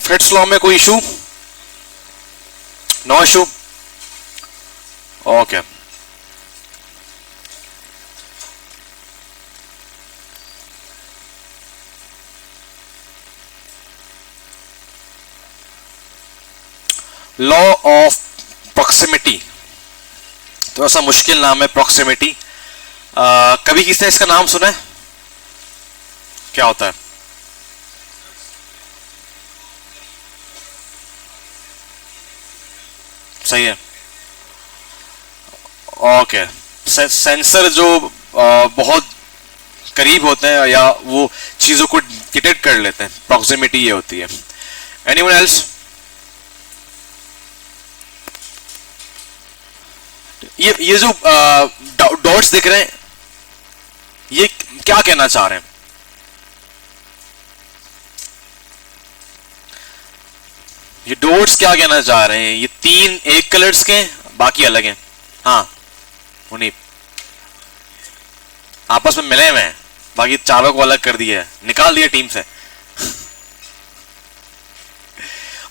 फ्रिट्स law में कोई issue? No issue. Okay, law of proximity, थोड़ा सा मुश्किल नाम है प्रॉक्सिमिटी। कभी किसने इसका नाम सुना है? क्या होता है? सही है। ओके, सेंसर जो बहुत करीब होते हैं या वो चीजों को डिटेक्ट कर लेते हैं, प्रॉक्सिमिटी ये होती है। Anyone else? ये जो डॉट्स दिख रहे हैं, ये क्या कहना चाह रहे हैं? ये डॉट्स क्या कहना चाह रहे हैं? ये तीन एक कलर्स के हैं, बाकी अलग हैं। हाँ, उन्हीं आपस में मिले हुए हैं, बाकी चारों को अलग कर दिया है, निकाल दिया टीम से।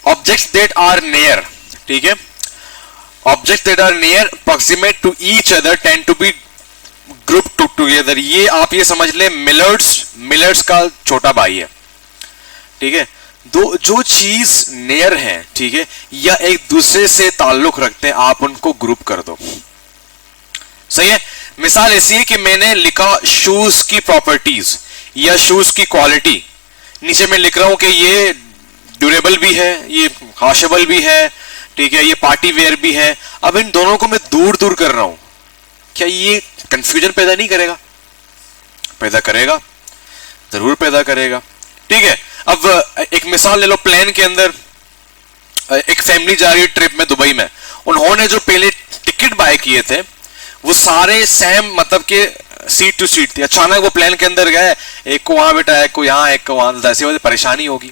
ऑब्जेक्ट्स दैट आर नियर, ठीक है, objects that are near proximate to each other tend to be group together. ये आप ये समझ ले मिलर्स का छोटा भाई है, ठीक है। दो जो चीज नियर है, ठीक है, या एक दूसरे से ताल्लुक रखते हैं, आप उनको ग्रुप कर दो। सही है। मिसाल ऐसी है कि मैंने लिखा शूज की प्रॉपर्टीज या शूज की क्वालिटी, नीचे मैं लिख रहा हूं कि ये ड्यूरेबल भी है, ये वॉशेबल भी है, ठीक है, ये पार्टी वेयर भी है। अब इन दोनों को मैं दूर दूर कर रहा हूं, क्या ये कंफ्यूजन पैदा नहीं करेगा? पैदा करेगा, जरूर पैदा करेगा, ठीक है। अब एक मिसाल ले लो, प्लेन के अंदर एक फैमिली जा रही है ट्रिप में दुबई में, उन्होंने जो पहले टिकट बाय किए थे वो सारे सेम, मतलब के सीट टू सीट थी। अचानक वो प्लेन के अंदर गए, एक को वहां बैठा, एक को यहां, एक को वहां, ऐसी वजह परेशानी होगी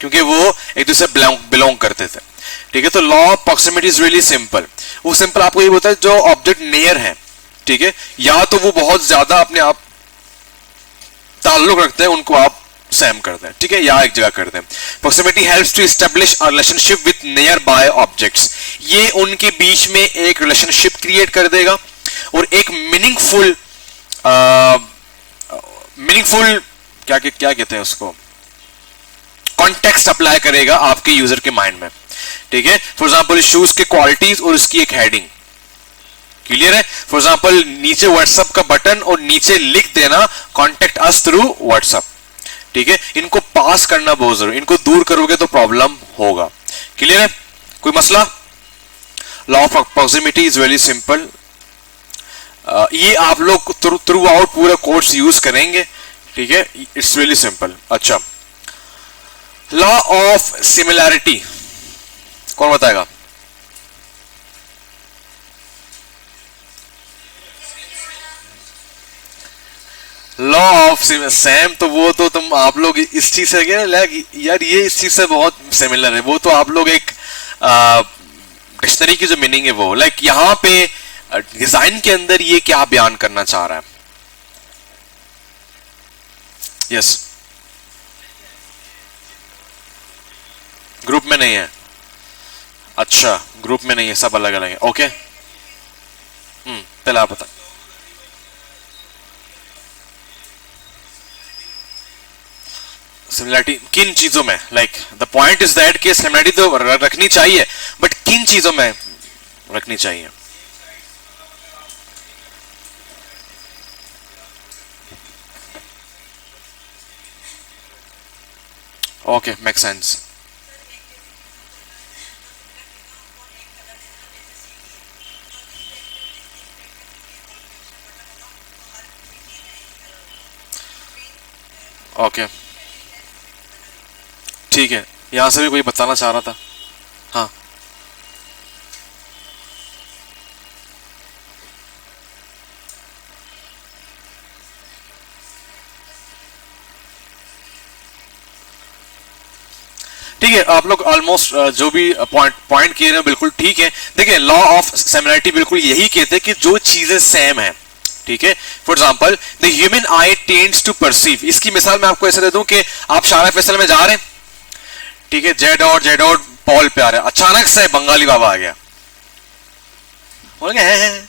क्योंकि वो एक दूसरे बिलोंग करते थे, ठीक है। तो law of proximity is really simple. वो सिंपल आपको ये बोलता है जो ऑब्जेक्ट नियर है, ठीक है, या तो वो बहुत ज्यादा अपने आप ताल्लुक रखते हैं, उनको आप सेम कर दें, ठीक है, या एक जगह कर दें। Proximity helps to establish a relationship with nearby objects. ये उनके बीच में एक रिलेशनशिप क्रिएट कर देगा और एक मीनिंगफुल क्या कहते हैं उसको, कॉन्टेक्स्ट अप्लाई करेगा आपके यूजर के माइंड में, ठीक है। फॉर एग्जांपल शूज के क्वालिटीज और उसकी एक हेडिंग क्लियर है। फॉर एग्जांपल नीचे व्हाट्सएप का बटन और नीचे लिख देना कॉन्टेक्ट अस थ्रू व्हाट्सएप, ठीक है। इनको पास करना बहुत जरूरी, इनको दूर करोगे तो प्रॉब्लम होगा। क्लियर है? कोई मसला? Law of proximity is very simple. ये आप लोग थ्रू आउट पूरा कोर्स यूज करेंगे, ठीक है, इट्स रियली सिंपल। अच्छा, लॉ ऑफ सिमिलैरिटी कौन बताएगा? लॉ ऑफ सेम, तो वो तो तुम आप लोग इस चीज से यार ये इस चीज से बहुत सिमिलर है, वो तो आप लोग एक डिक्शनरी की जो मीनिंग है वो, लाइक यहां पे डिजाइन के अंदर ये क्या बयान करना चाह रहा है? यस, ग्रुप में नहीं है। अच्छा, ग्रुप में नहीं है, सब अलग अलग है। ओके, पहले आप बता। सिमिलरिटी किन चीजों में? Like the point is that कि सिमिलरिटी तो रखनी चाहिए, बट किन चीजों में रखनी चाहिए? Okay, make sense. ओके, ठीक है, यहां से भी कोई बताना चाह रहा था। हाँ, ठीक है, आप लोग ऑलमोस्ट जो भी पॉइंट किए हैं बिल्कुल ठीक है। देखिए, लॉ ऑफ सिमिलरिटी बिल्कुल यही कहते हैं कि जो चीजें सेम है, ठीक है। For example the human eye tends to perceive, इसकी मिसाल मैं आपको ऐसे दे दूं कि आप शारा फैसल में जा रहे हैं, ठीक है, जेड पॉल पे आ रहा है, अचानक से बंगाली बाबा आ गया, बोल गए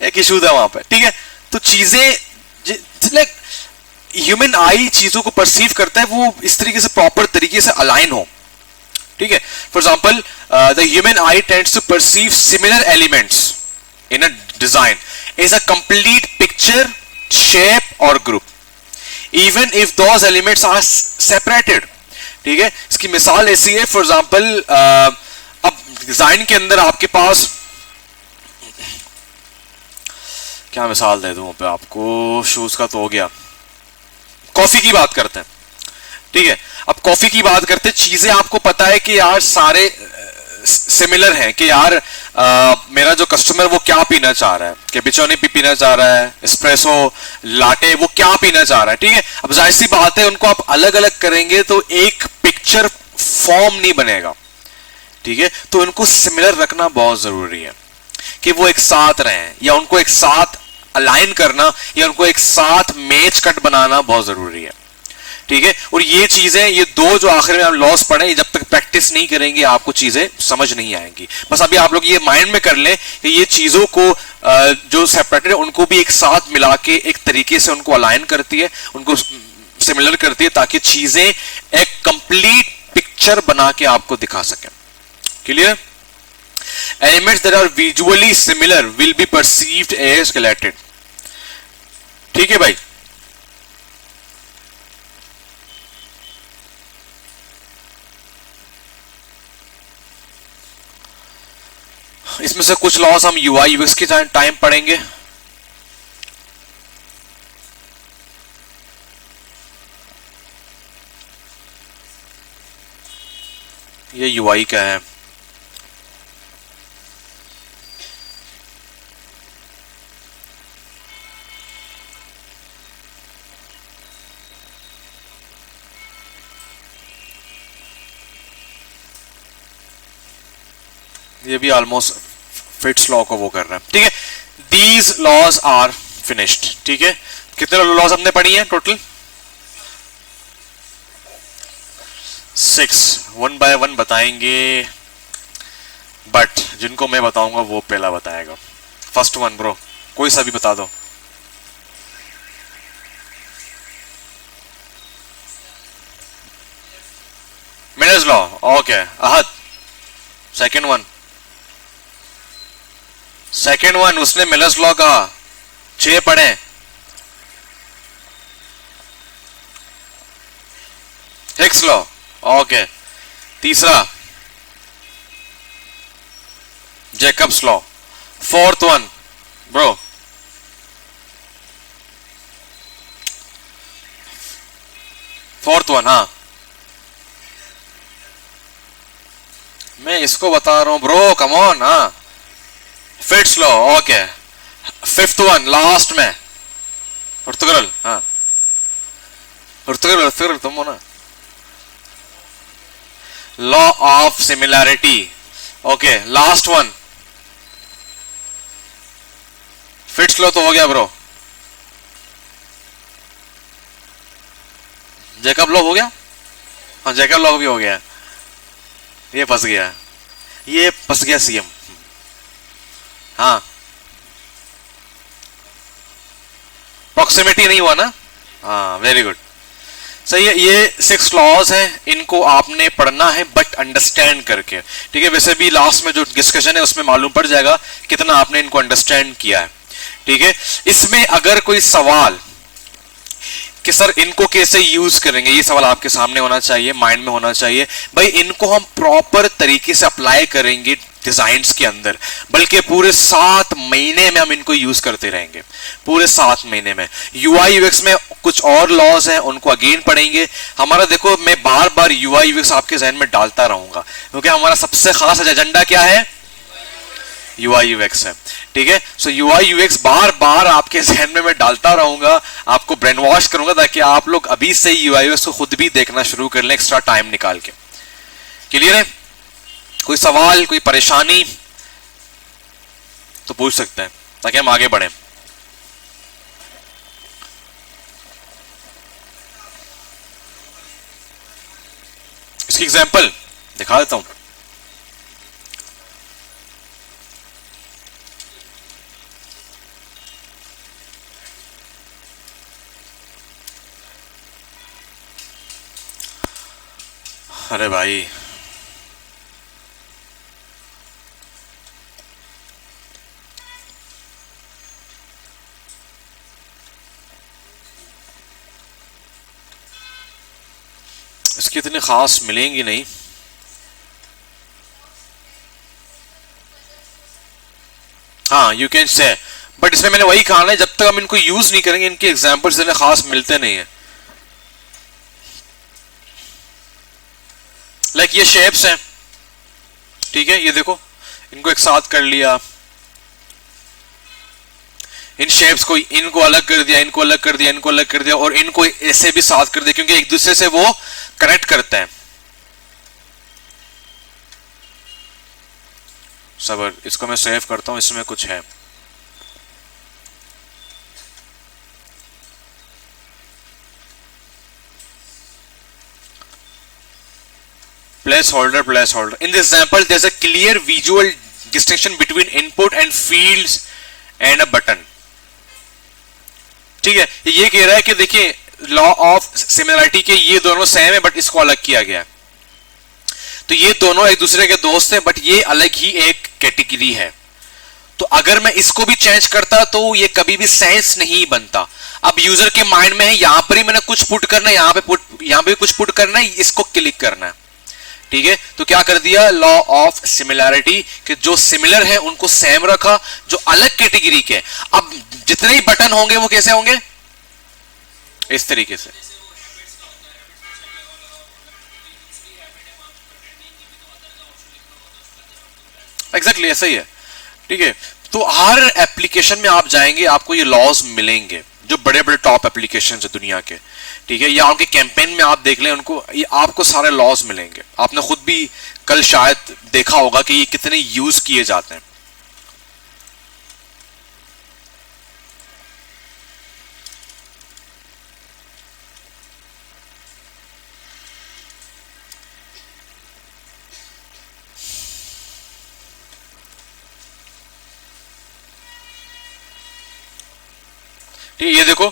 एक इशू था वहां पे, ठीक है। तो चीजें लाइक ह्यूमन आई चीजों को परसीव करता है, वो इस तरीके से प्रॉपर तरीके से अलाइन हो, ठीक है। For example the human eye tends to perceive similar elements in a design is a complete picture, shape और group, even if those elements are separated, ठीक है। इसकी मिसाल ऐसी है, फॉर एग्जाम्पल अब डिजाइन के अंदर आपके पास क्या मिसाल दे दूं पे आपको, शूज का तो हो गया, कॉफी की बात करते हैं, ठीक है। अब कॉफी की बात करते हैं, चीजें आपको पता है कि यार सारे सिमिलर हैं, कि यार मेरा जो कस्टमर वो क्या पीना चाह रहा है, कैपुचिनो पीना चाह रहा है, एस्प्रेसो, लाटे, वो क्या पीना चाह रहा है, ठीक है। अब जाहिर सी बात है उनको आप अलग अलग करेंगे तो एक पिक्चर फॉर्म नहीं बनेगा, ठीक है। तो उनको सिमिलर रखना बहुत जरूरी है कि वो एक साथ रहें, या उनको एक साथ अलाइन करना, या उनको एक साथ मैच कट बनाना बहुत जरूरी है, ठीक है। और ये चीजें, ये दो जो आखिर में हम लॉस पढ़े, जब तक प्रैक्टिस नहीं करेंगे आपको चीजें समझ नहीं आएंगी। बस अभी आप लोग ये माइंड में कर लें कि ये चीजों को जो सेपरेटेड है उनको भी एक साथ मिला के एक तरीके से उनको अलाइन करती है, उनको सिमिलर करती है, ताकि चीजें एक कंप्लीट पिक्चर बना के आपको दिखा सकें। Clear? Elements that are visually similar will be perceived as related, ठीक है भाई। इसमें से कुछ लॉस हम यूआई यूएक्स के टाइम पढ़ेंगे। ये यूआई क्या है? ये भी ऑलमोस्ट फिट्स लॉ को वो कर रहा है, ठीक है। दीज लॉज आर फिनिश्ड, ठीक है। कितने लॉज हमने पढ़ी हैं टोटल? 6। 1 बाय 1 बताएंगे, बट जिनको मैं बताऊंगा वो पहला बताएगा। फर्स्ट वन ब्रो, कोई सा भी बता दो। Miller's law, okay. अहद, सेकेंड वन उसने मिलर्स लॉ कहा, 6 पढ़े। Hick's law, okay. तीसरा Jakob's law. Fourth one bro, fourth one, हाँ मैं इसको बता रहा हूं ब्रो, कम ऑन। हाँ, Fitts law, okay. Fifth one last में, पुर्तगाल, हाँ पुर्तगाल तुम हो ना। Law of similarity, okay. Last one Fitts law तो हो गया ब्रो। जैकब लॉ हो गया, हाँ जैकब लॉ भी हो गया। ये फंस गया सीएम। हाँ, प्रॉक्सिमिटी नहीं हुआ ना, हाँ वेरी गुड, सही है। ये 6 लॉज हैं, इनको आपने पढ़ना है बट अंडरस्टैंड करके, ठीक है। वैसे भी लास्ट में जो डिस्कशन है उसमें मालूम पड़ जाएगा कितना आपने इनको अंडरस्टैंड किया है, ठीक है। इसमें अगर कोई सवाल कि सर इनको कैसे यूज करेंगे, ये सवाल आपके सामने होना चाहिए, माइंड में होना चाहिए। भाई इनको हम प्रॉपर तरीके से अप्लाई करेंगे डिजाइन्स के अंदर, बल्कि पूरे 7 महीने में हम इनको यूज करते रहेंगे, पूरे 7 महीने में। यूआई यूएक्स में कुछ और लॉज हैं, उनको अगेन पढ़ेंगे। हमारा देखो, मैं बार बार यूआई यूएक्स आपके जहन में डालता रहूंगा, क्योंकि हमारा सबसे खास एजेंडा क्या है? यूआई यूएक्स है, ठीक है। सो यूआई यूएक्स बार बार आपके जहन में मैं डालता रहूंगा, आपको ब्रेन वॉश करूंगा, ताकि आप लोग अभी से यूआई यूएक्स को खुद भी देखना शुरू कर लें, एक्स्ट्रा टाइम निकाल के। क्लियर है? कोई सवाल, कोई परेशानी तो पूछ सकते हैं, ताकि हम आगे बढ़ें। इसकी एग्जांपल दिखा देता हूं। अरे भाई इसकी इतनी खास मिलेंगी नहीं। हाँ यू कैन से, बट इसमें मैंने वही कहा ना, जब तक हम इनको यूज नहीं करेंगे इनके एग्जांपल्स इतने खास मिलते नहीं है। लाइक ये शेप्स हैं, ठीक है, ये देखो इनको एक साथ कर लिया, इन शेप्स को, इनको अलग कर दिया, इनको अलग कर दिया, इनको अलग कर दिया, और इनको ऐसे भी साथ कर दिया क्योंकि एक दूसरे से वो कनेक्ट करते हैं। सबर, इसको मैं सेव करता हूं, इसमें कुछ है। Placeholder. In this example, there's a clear visual distinction between input and fields and a button. ठीक है, ये कह रहा है कि देखिए लॉ ऑफ सिमिलरिटी के ये दोनों सेम है बट इसको अलग किया गया। तो ये दोनों एक दूसरे के दोस्त हैं बट ये अलग ही एक कैटेगरी है। तो अगर मैं इसको भी चेंज करता तो ये कभी भी सेंस नहीं बनता। अब यूजर के माइंड में है यहां पर ही मैंने कुछ पुट करना है, यहां पे कुछ पुट करना है, इसको क्लिक करना है, ठीक है। तो क्या कर दिया, लॉ ऑफ सिमिलैरिटी कि जो सिमिलर है उनको सेम रखा, जो अलग कैटेगरी के, अब जितने ही बटन होंगे वो कैसे होंगे, इस तरीके से। एग्जैक्टली ऐसा ही है, ठीक है। तो हर एप्लीकेशन में आप जाएंगे आपको ये लॉज मिलेंगे, जो बड़े बड़े टॉप एप्लीकेशन है दुनिया के, ठीक है, या उनके कैंपेन में आप देख लें उनको, ये आपको सारे लॉज मिलेंगे। आपने खुद भी कल शायद देखा होगा कि ये कितने यूज किए जाते हैं। ये देखो,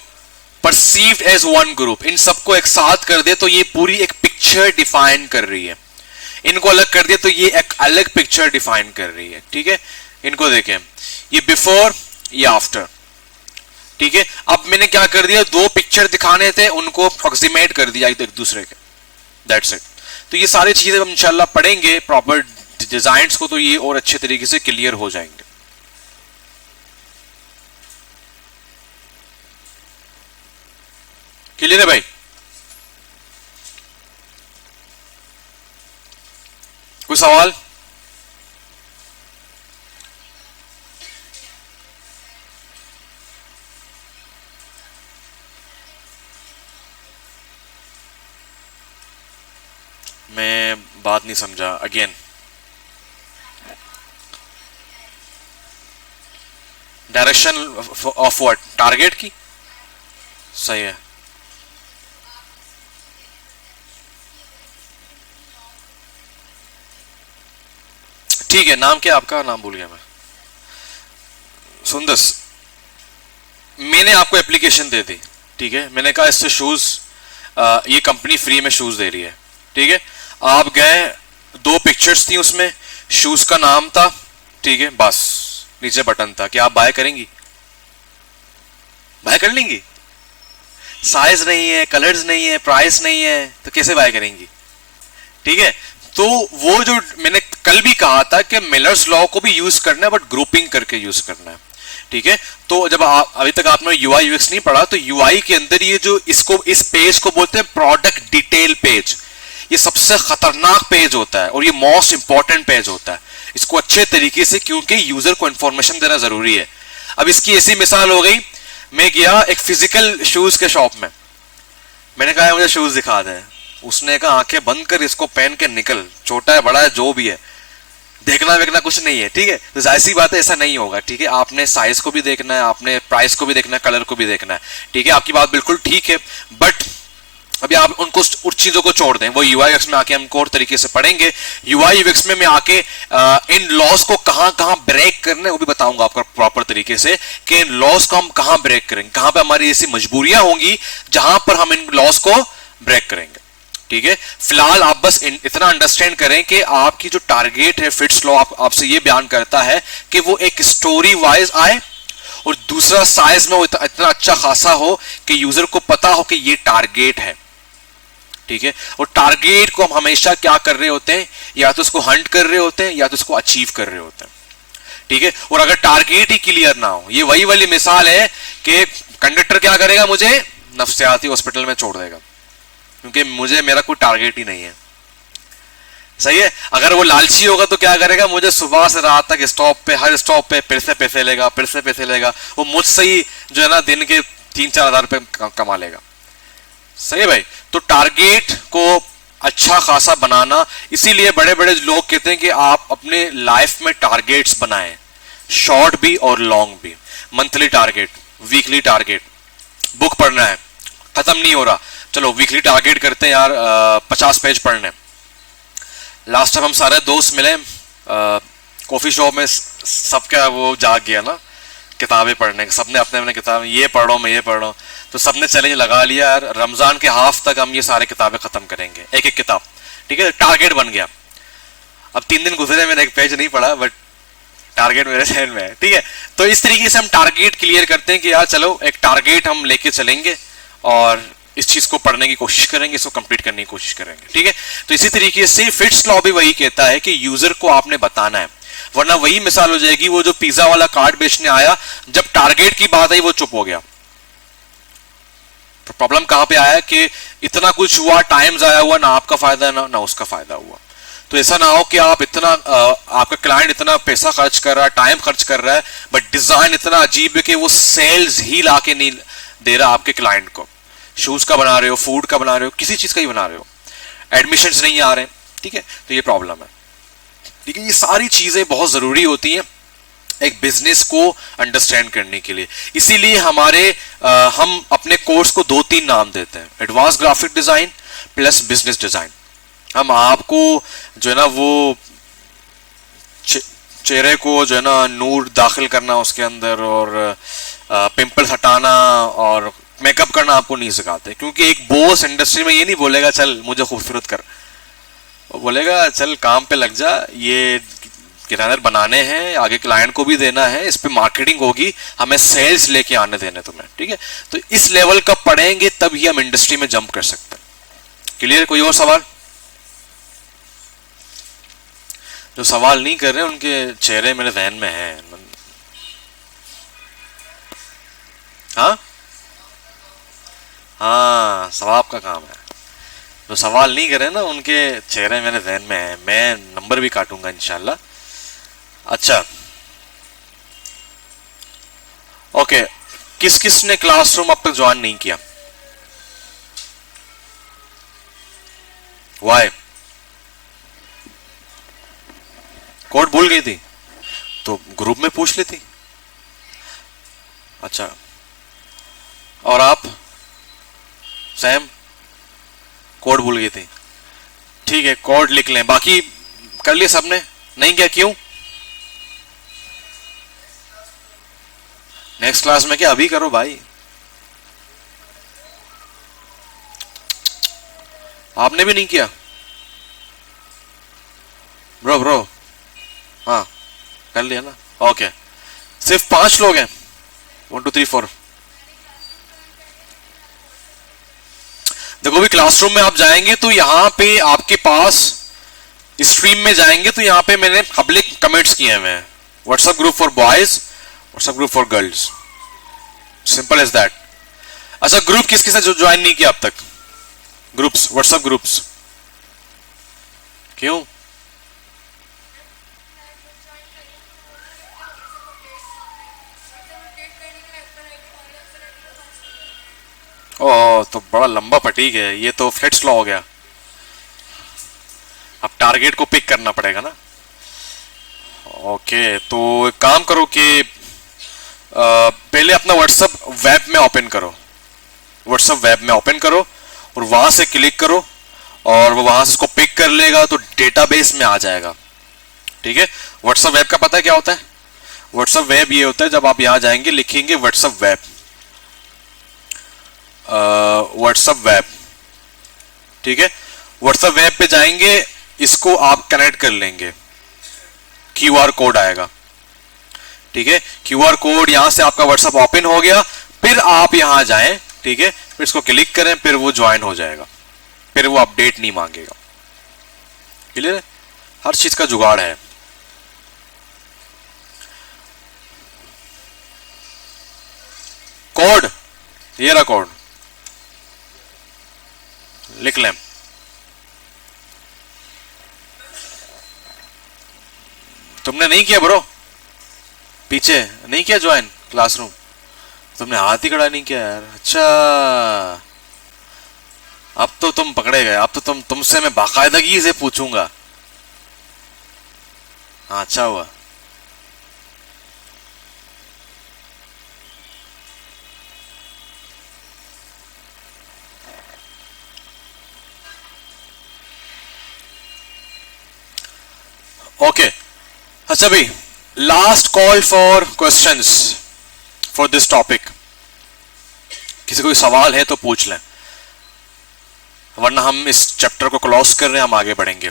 परसीव्ड एज वन ग्रुप, इन सबको एक साथ कर दे तो ये पूरी एक पिक्चर डिफाइन कर रही है। इनको अलग कर दिया तो ये एक अलग पिक्चर डिफाइन कर रही है, ठीक है। इनको देखें, ये बिफोर, ये आफ्टर, ठीक है। अब मैंने क्या कर दिया, दो पिक्चर दिखाने थे उनको अप्रोक्सीमेट कर दिया एक दूसरे के, दैट्स इट। तो ये सारी चीजें हम इंशाल्लाह पढ़ेंगे प्रॉपर डिजाइन्स को, तो ये और अच्छे तरीके से क्लियर हो जाएंगे। क्लियर है भाई? कोई सवाल? मैं बात नहीं समझा, again. Direction of what, target की? सही है, ठीक है। नाम क्या आपका? नाम भूल गया मैं। सुंदस, मैंने आपको एप्लीकेशन दे दी, ठीक है। मैंने कहा इससे शूज, ये कंपनी फ्री में शूज दे रही है, ठीक है। आप गए, दो पिक्चर्स थी उसमें, शूज का नाम था, ठीक है, बस नीचे बटन था। क्या आप बाय करेंगी? बाय कर लेंगी? साइज नहीं है, कलर्स नहीं है, प्राइस नहीं है, तो कैसे बाय करेंगी? ठीक है। तो वो जो मैंने कल भी कहा था कि मिलर्स लॉ को भी यूज करना है बट ग्रुपिंग करके यूज करना है, ठीक है। तो जब अभी तक आपने यूआई यूएक्स नहीं पढ़ा, तो यूआई के अंदर ये जो इसको, इस पेज को बोलते हैं प्रोडक्ट डिटेल पेज। ये सबसे खतरनाक पेज होता है और ये मोस्ट इंपॉर्टेंट पेज होता है। इसको अच्छे तरीके से, क्योंकि यूजर को इंफॉर्मेशन देना जरूरी है। अब इसकी ऐसी मिसाल हो गई, मैं गया एक फिजिकल शूज के शॉप में, मैंने कहा मुझे शूज दिखा दे। उसने कहा आंखें बंद कर, इसको पहन के निकल, छोटा है बड़ा है जो भी है, देखना वेखना कुछ नहीं है, ठीक है। तो जाहिर सी बात है ऐसा नहीं होगा, ठीक है। आपने साइज को भी देखना है, आपने प्राइस को भी देखना है, कलर को भी देखना है, ठीक है। आपकी बात बिल्कुल ठीक है, बट अभी आप उनको उस चीजों को छोड़ दें, वो यूआई यूएक्स में आके हमको और तरीके से पढ़ेंगे। यूआई यूएक्स में मैं आके इन लॉस को कहां कहां ब्रेक करने वो भी बताऊंगा आपको प्रॉपर तरीके से, कि इन लॉस को हम कहां ब्रेक करेंगे, कहां पे हमारी ऐसी मजबूरियां होंगी जहां पर हम इन लॉस को ब्रेक करेंगे। ठीक है, फिलहाल आप बस इतना अंडरस्टैंड करें कि आपकी जो टारगेट है, फिट्स लॉ आपसे ये बयान करता है कि वो एक स्टोरी वाइज आए और दूसरा साइज में वो इतना अच्छा खासा हो कि यूजर को पता हो कि ये टारगेट है। ठीक है, और टारगेट को हम हमेशा क्या कर रहे होते हैं, या तो उसको हंट कर रहे होते हैं या तो उसको अचीव कर रहे होते हैं। ठीक है, और अगर टारगेट ही क्लियर ना हो, ये वही वाली मिसाल है कि कंडक्टर क्या करेगा, मुझे नफ्सियाती हॉस्पिटल में छोड़ देगा क्योंकि मुझे मेरा कोई टारगेट ही नहीं है। सही है, अगर वो लालची होगा तो क्या करेगा, मुझे सुबह से रात तक स्टॉप पे, हर स्टॉप पे फिर से पैसे लेगा, फिर से पैसे लेगा, वो मुझसे ही जो है ना दिन के 3-4 हज़ार रुपए कमा लेगा। सही है भाई, तो टारगेट को अच्छा खासा बनाना, इसीलिए बड़े बड़े लोग कहते हैं कि आप अपने लाइफ में टारगेट्स बनाएं, शॉर्ट भी और लॉन्ग भी। Monthly target, weekly target, book पढ़ना है खत्म नहीं हो रहा, चलो वीकली टारगेट करते हैं यार 50 पेज पढ़ने। लास्ट टाइम हम सारे दोस्त मिले कॉफी शॉप में, सबका वो जाग गया ना किताबें पढ़ने के, सबने अपने अपने किताब, ये पढ़ रहा हूँ मैं, ये पढ़ रहा हूँ, तो सबने चैलेंज लगा लिया यार रमजान के हाफ तक हम ये सारे किताबें खत्म करेंगे, एक एक किताब। ठीक है, टारगेट बन गया। अब 3 दिन गुजरे, मैंने एक पेज नहीं पढ़ा, बट टारगेट मेरे जहन में है। ठीक है, तो इस तरीके से हम टारगेट क्लियर करते हैं कि यार चलो एक टारगेट हम लेके चलेंगे और इस चीज को पढ़ने की कोशिश करेंगे, इसको कंप्लीट करने की कोशिश करेंगे। ठीक है, तो इसी तरीके से फिट्स लॉ भी वही कहता है कि यूजर को आपने बताना है, वरना वही मिसाल हो जाएगी, वो जो पिज्जा वाला कार्ड बेचने आया, जब टारगेट की बात आई वो चुप हो गया। प्रॉब्लम कहां पे आया कि इतना कुछ हुआ, टाइम जाया हुआ, ना आपका फायदा ना उसका फायदा हुआ। तो ऐसा ना हो कि आप इतना आपका क्लाइंट इतना पैसा खर्च कर रहा है, टाइम खर्च कर रहा है, बट डिजाइन इतना अजीब है कि वो सेल्स ही लाके नहीं दे रहा आपके क्लाइंट को। शूज का बना रहे हो, फूड का बना रहे हो, किसी चीज का ही बना रहे हो, एडमिशंस नहीं आ रहे। ठीक है, तो ये प्रॉब्लम है। ठीक है, ये सारी चीजें बहुत जरूरी होती हैं एक बिजनेस को अंडरस्टैंड करने के लिए। इसीलिए हम अपने कोर्स को 2-3 नाम देते हैं, advance graphic design plus business design. हम आपको जो है ना वो चेहरे को जो है ना नूर दाखिल करना उसके अंदर, और पिंपल्स हटाना और मेकअप करना आपको नहीं सिखाते, क्योंकि एक बॉस इंडस्ट्री में ये नहीं बोलेगा चल मुझे खूबसूरत कर, वो बोलेगा चल काम पे लग जा, ये डिजाइनर बनाने हैं, आगे क्लाइंट को भी देना है, इस पे मार्केटिंग होगी, हमें सेल्स लेके आने देने तुम्हें। ठीक है, तो इस लेवल का पढ़ेंगे तभी हम इंडस्ट्री में जंप कर सकते हैं। क्लियर? कोई और सवाल? जो सवाल नहीं कर रहे उनके चेहरे मेरे जहन में हैं। हाँ, सवाब का काम है। जो सवाल नहीं करे ना उनके चेहरे मेरे जहन में है, मैं नंबर भी काटूंगा इंशाल्लाह। अच्छा, ओके, किस किस ने क्लासरूम अब तक ज्वाइन नहीं किया? वाई? कोड भूल गई थी तो ग्रुप में पूछ लेती। अच्छा, और आप सैम कोड भूल गई थी? ठीक है, कोड लिख लें। बाकी कर लिया सबने? नहीं किया? क्यों? नेक्स्ट क्लास में क्या? अभी करो भाई। आपने भी नहीं किया? ब्रो हाँ, कर लिया ना? ओके, सिर्फ 5 लोग हैं। 1 2 3 4। देखो भी क्लासरूम में आप जाएंगे तो यहां पे आपके पास स्ट्रीम में जाएंगे तो यहां पे मैंने पब्लिक कमेंट्स किए हुए हैं, WhatsApp group for boys, WhatsApp group for girls, simple as that. अच्छा, ग्रुप किस किस ने जो ज्वाइन नहीं किया अब तक? ग्रुप्स, व्हाट्सएप ग्रुप्स, क्यों? ओह, तो बड़ा लंबा पटीक है ये, तो फ्लेट्स लॉ हो गया। अब टारगेट को पिक करना पड़ेगा ना। ओके, तो एक काम करो कि पहले अपना व्हाट्सएप वेब में ओपन करो, व्हाट्सएप वेब में ओपन करो और वहां से क्लिक करो और वो वहां से उसको पिक कर लेगा तो डेटाबेस में आ जाएगा। ठीक है, व्हाट्सएप वेब का पता है क्या होता है? व्हाट्सएप वेब ये होता है जब आप यहां जाएंगे लिखेंगे व्हाट्सएप वेब, व्हाट्सएप वेब, ठीक है, व्हाट्सएप वेब पे जाएंगे, इसको आप कनेक्ट कर लेंगे, क्यूआर कोड आएगा। ठीक है, क्यूआर कोड यहां से आपका व्हाट्सएप ओपन हो गया, फिर आप यहां जाएं, ठीक है, फिर इसको क्लिक करें, फिर वो ज्वाइन हो जाएगा, फिर वो अपडेट नहीं मांगेगा। क्लियर है? हर चीज का जुगाड़ है। कोड, ये रहा कोड, लिख लें। तुमने नहीं किया ब्रो, पीछे नहीं किया ज्वाइन क्लासरूम, तुमने हाथ ही खड़ा नहीं किया यार। अच्छा, अब तो तुम पकड़े गए, अब तो तुमसे मैं बाकायदगी से पूछूंगा। हाँ, अच्छा हुआ। ओके, अच्छा भाई, last call for questions for this topic. किसी कोई सवाल है तो पूछ लें, वरना हम इस चैप्टर को क्लोज कर रहे हैं, हम आगे बढ़ेंगे।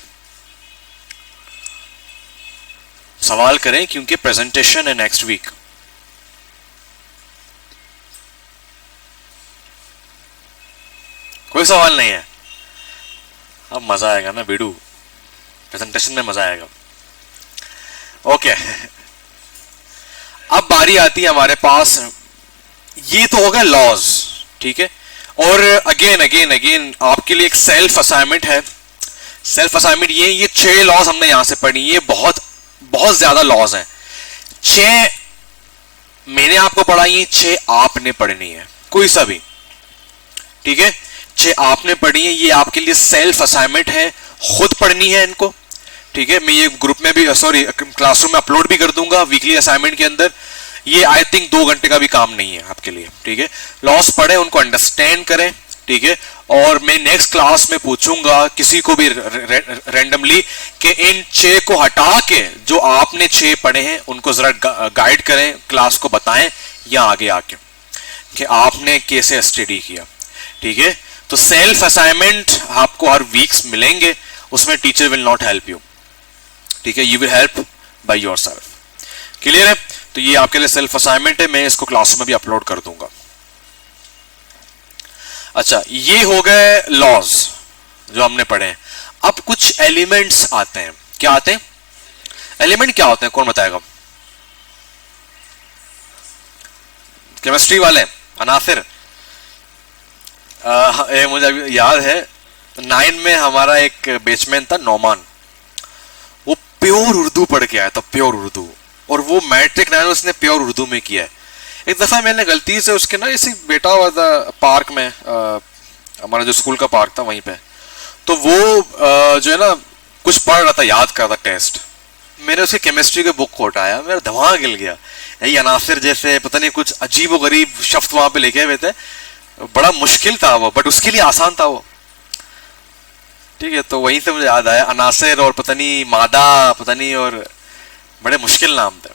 सवाल करें क्योंकि प्रेजेंटेशन है नेक्स्ट वीक। कोई सवाल नहीं है? अब मजा आएगा ना बीडू, प्रेजेंटेशन में मजा आएगा। ओके, अब बारी आती है हमारे पास, ये तो होगा लॉज, ठीक है, और अगेन अगेन अगेन आपके लिए एक सेल्फ असाइनमेंट है। सेल्फ असाइनमेंट ये 6 लॉज हमने यहां से पढ़ी, ये बहुत बहुत ज्यादा लॉज हैं। 6 मैंने आपको पढ़ाई है, 6 आपने पढ़नी है, कोई सा भी, ठीक है, 6 आपने पढ़ी है। ये आपके लिए सेल्फ असाइनमेंट है, खुद पढ़नी है इनको, ठीक है। मैं ये ग्रुप में भी, सॉरी, क्लासरूम में अपलोड भी कर दूंगा वीकली असाइनमेंट के अंदर। ये आई थिंक 2 घंटे का भी काम नहीं है आपके लिए, ठीक है। लॉस पढ़े, उनको अंडरस्टैंड करें, ठीक है। और मैं नेक्स्ट क्लास में पूछूंगा किसी को भी रैंडमली कि इन 6 को हटा के जो आपने 6 पढ़े हैं उनको जरा गाइड करें, क्लास को बताएं या आगे आके कि आपने कैसे स्टडी किया, ठीक है। तो सेल्फ असाइनमेंट आपको हर वीक्स मिलेंगे, उसमें teacher will not help you, ठीक है, you will help by yourself. Clear है? तो ये आपके लिए सेल्फ असाइनमेंट है, मैं इसको क्लास में भी अपलोड कर दूंगा। अच्छा, ये हो गए लॉज जो हमने पढ़े हैं। अब कुछ एलिमेंट्स आते हैं। क्या आते हैं? एलिमेंट क्या होते हैं, कौन बताएगा? केमिस्ट्री वाले अनासिर। मुझे अभी याद है 9 में हमारा एक बैचमैन था नौमान, वो प्योर उर्दू पढ़ के आया था, प्योर उर्दू, और वो मैट्रिक 9 उसने प्योर उर्दू में किया है। एक दफा मैंने गलती से उसके ना इसी बैठा हुआ था पार्क में, हमारा जो स्कूल का पार्क था वहीं पे, तो वो जो है ना कुछ पढ़ रहा था, याद कर रहा था टेस्ट। मैंने उसकी केमिस्ट्री के बुक को उठाया, मेरा दिमाग हिल गया। यही अनासिर जैसे पता नहीं कुछ अजीब व गरीब शब्द वहां पे लिखे हुए थे, बड़ा मुश्किल था वो, बट उसके लिए आसान था वो, ठीक है। तो वहीं से मुझे याद आया अनासिर और पता नहीं मादा, पता नहीं, और बड़े मुश्किल नाम थे,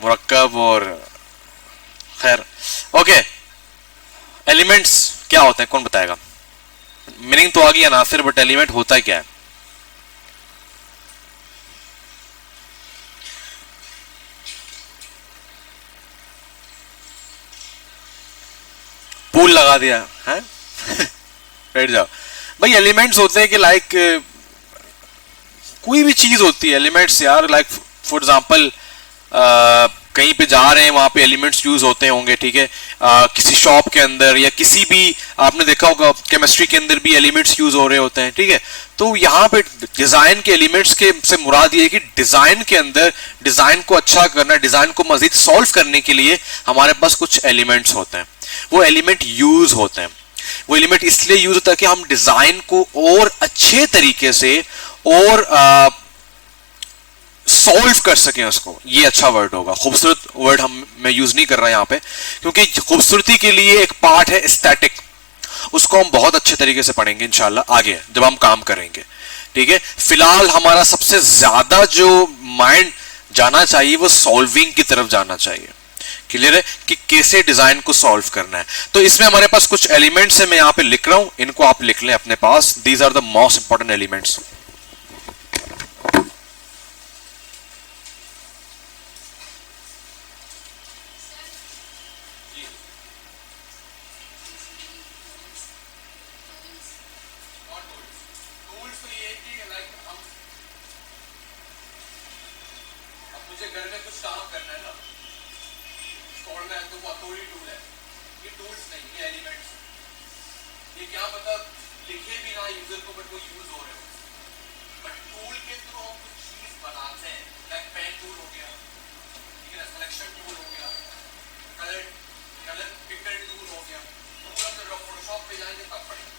मुरक्कब और खैर। ओके, एलिमेंट्स क्या होते हैं, कौन बताएगा? मीनिंग तो आ गई अनासिर, बट एलिमेंट होता क्या है? पूल लगा दिया है बैठ जाओ भाई। एलिमेंट्स होते हैं कि लाइक कोई भी चीज होती है एलिमेंट्स यार, लाइक फॉर एग्जांपल कहीं पे जा रहे हैं, वहां पे एलिमेंट्स यूज होते होंगे, ठीक है। किसी शॉप के अंदर या किसी भी, आपने देखा होगा केमिस्ट्री के अंदर भी एलिमेंट्स यूज हो रहे होते हैं, ठीक है। तो यहाँ पे डिजाइन के एलिमेंट्स के से मुराद ये है कि डिजाइन के अंदर डिजाइन को अच्छा करना, डिजाइन को मजीद सॉल्व करने के लिए हमारे पास कुछ एलिमेंट्स होते हैं, वो एलिमेंट यूज होते हैं। वो एलिमेंट इसलिए यूज होता है कि हम डिजाइन को और अच्छे तरीके से और सॉल्व कर सकें उसको। ये अच्छा वर्ड होगा, खूबसूरत वर्ड मैं यूज नहीं कर रहा यहां पे, क्योंकि खूबसूरती के लिए एक पार्ट है एस्थेटिक, उसको हम बहुत अच्छे तरीके से पढ़ेंगे इंशाल्लाह आगे जब हम काम करेंगे। ठीक है, फिलहाल हमारा सबसे ज्यादा जो माइंड जाना चाहिए वो सॉल्विंग की तरफ जाना चाहिए। क्लियर है कि कैसे डिजाइन को सॉल्व करना है। तो इसमें हमारे पास कुछ एलिमेंट्स है, मैं यहां पे लिख रहा हूं, इनको आप लिख लें अपने पास। These are the most important elements. मुझे घर में कुछ काम करना है ना, तोड़ना है, तो वो अथॉरिटी टूल है। ये टूल्स नहीं, ये एलिमेंट्स। ये क्या मतलब लिखे भी ना यूजर को, बट वो यूज हो रहे हो। बट टूल के थ्रू हम कुछ चीज बनाते हैं, लाइक पेन टूल हो गया, ठीक है ना, सिलेक्शन टूल हो गया, कलर कलर पिकर टूल हो गया। टूल हम जब फोटोशॉप पे जाएंगे तब पढ़ेंगे।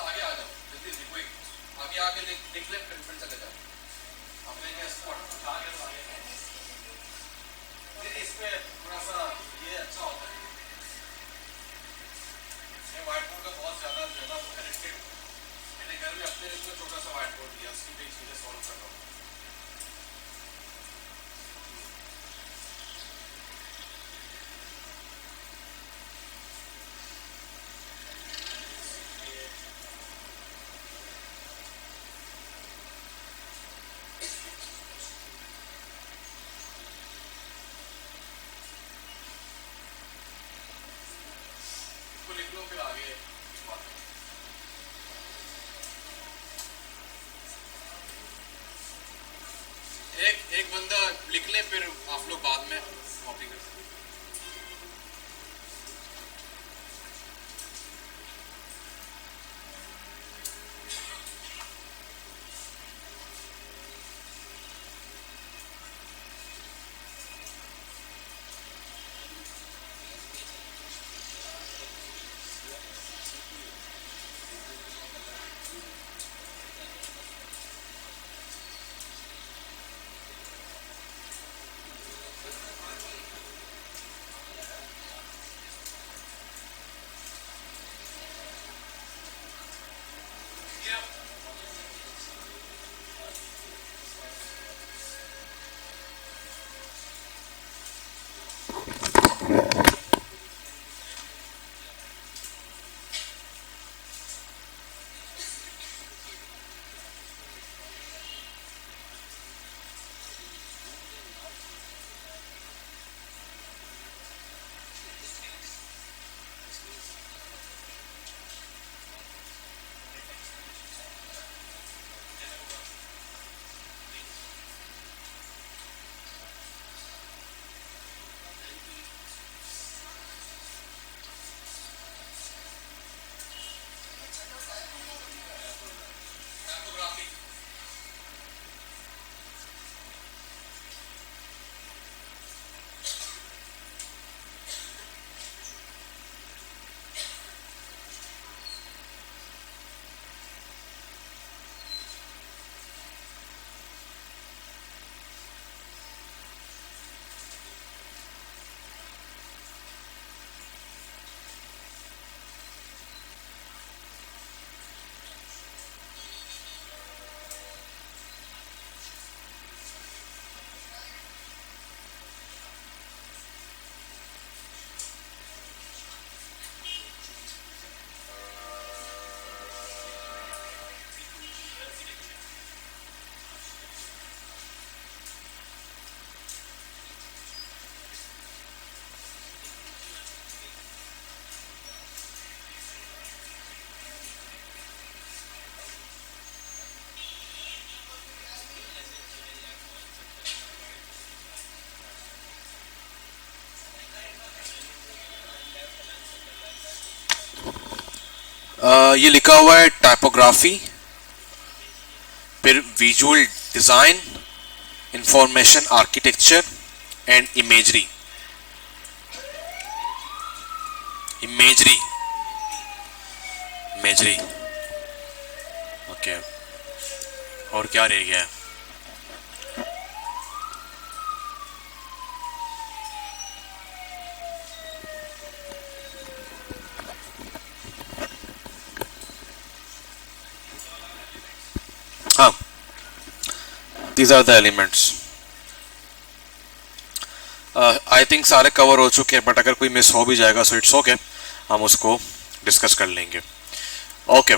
आगे आ जाओ, जल्दी लिखो, आगे आगे लिख ले, फिर चले जाओ अपने के स्पॉट आगे आगे। इस पे थोड़ा सा ये अच्छा होता है, ये व्हाइट बोर्ड का बहुत ज्यादा ज्यादा कनेक्टेड। मैंने घर में अपने लिए छोटा सा व्हाइट बोर्ड दिया, उसकी भी चीजें सॉल्व कर रहा हूँ। लिख लो, फिर आगे एक बंदा लिख ले, फिर आप लोग बाद में कॉपी कर सकते। ये लिखा हुआ है टाइपोग्राफी, फिर visual design, information architecture and imagery. Imagery imagery okay, और क्या रह गया? हाँ, these are the elements. I think सारे कवर हो चुके हैं, बट अगर कोई मिस हो भी जाएगा सो इट्स ओके, हम उसको डिस्कस कर लेंगे। ओके,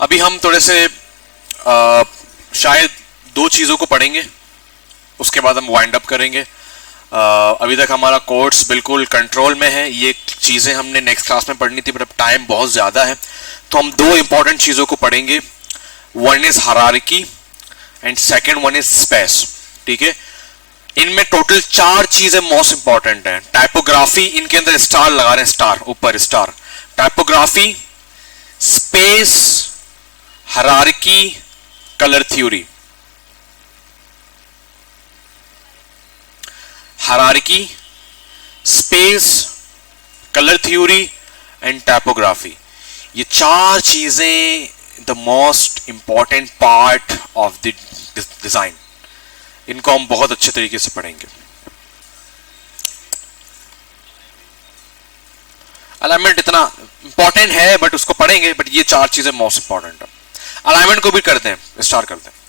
अभी हम थोड़े से शायद दो चीज़ों को पढ़ेंगे, उसके बाद हम वाइंड अप करेंगे। अभी तक हमारा कोर्स बिल्कुल कंट्रोल में है, ये चीज़ें हमने नेक्स्ट क्लास में पढ़नी थी, बट अब टाइम बहुत ज़्यादा है, तो हम दो इंपॉर्टेंट चीज़ों को पढ़ेंगे। One is hierarchy and second one is space. ठीक है, इनमें टोटल चार चीजें मोस्ट इंपॉर्टेंट हैं। टाइपोग्राफी, इनके अंदर स्टार लगा रहे हैं, स्टार ऊपर star. Typography, space, hierarchy, colour theory. Hierarchy, space, colour theory and typography, ये चार चीजें the most important part of the design. इनको हम बहुत अच्छे तरीके से पढ़ेंगे। अलाइनमेंट इतना इंपॉर्टेंट है बट उसको पढ़ेंगे, बट ये चार चीजें मोस्ट इंपॉर्टेंट है। अलाइनमेंट को भी करते हैं, स्टार्ट करते हैं।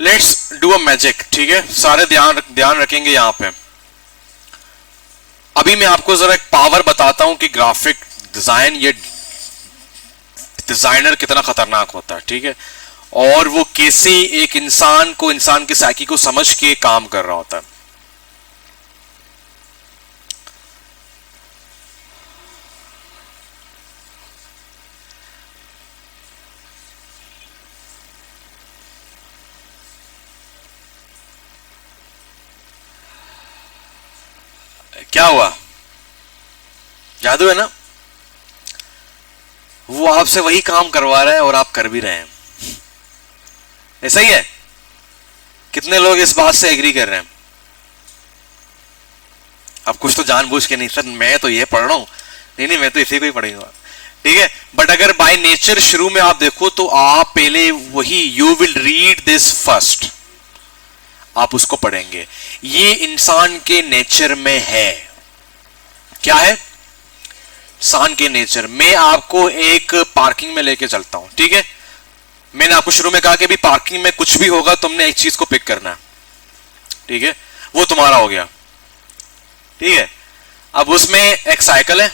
Let's do a magic. ठीक है, सारे ध्यान रखेंगे यहां पे। अभी मैं आपको जरा एक पावर बताता हूं कि ग्राफिक डिजाइन, ये डिजाइनर कितना खतरनाक होता है। ठीक है, और वो कैसे एक इंसान को, इंसान की साइकी को समझ के काम कर रहा होता है। क्या हुआ? जादू है ना? वो आपसे वही काम करवा रहा है और आप कर भी रहे हैं। ऐसा ही है? कितने लोग इस बात से एग्री कर रहे हैं? अब कुछ तो जानबूझ के नहीं, सर मैं तो ये पढ़ रहा हूं, नहीं मैं तो इसी को ही पढ़ूंगा। ठीक है, बट अगर बाय नेचर शुरू में आप देखो तो आप पहले वही, you will read this first, आप उसको पढ़ेंगे। ये इंसान के नेचर में है। क्या है? इंसान के नेचर। मैं आपको एक पार्किंग में लेके चलता हूं। ठीक है, मैंने आपको शुरू में कहा कि भी पार्किंग में कुछ भी होगा तुमने एक चीज को पिक करना है। ठीक है, वो तुम्हारा हो गया। ठीक है, अब उसमें एक साइकिल है,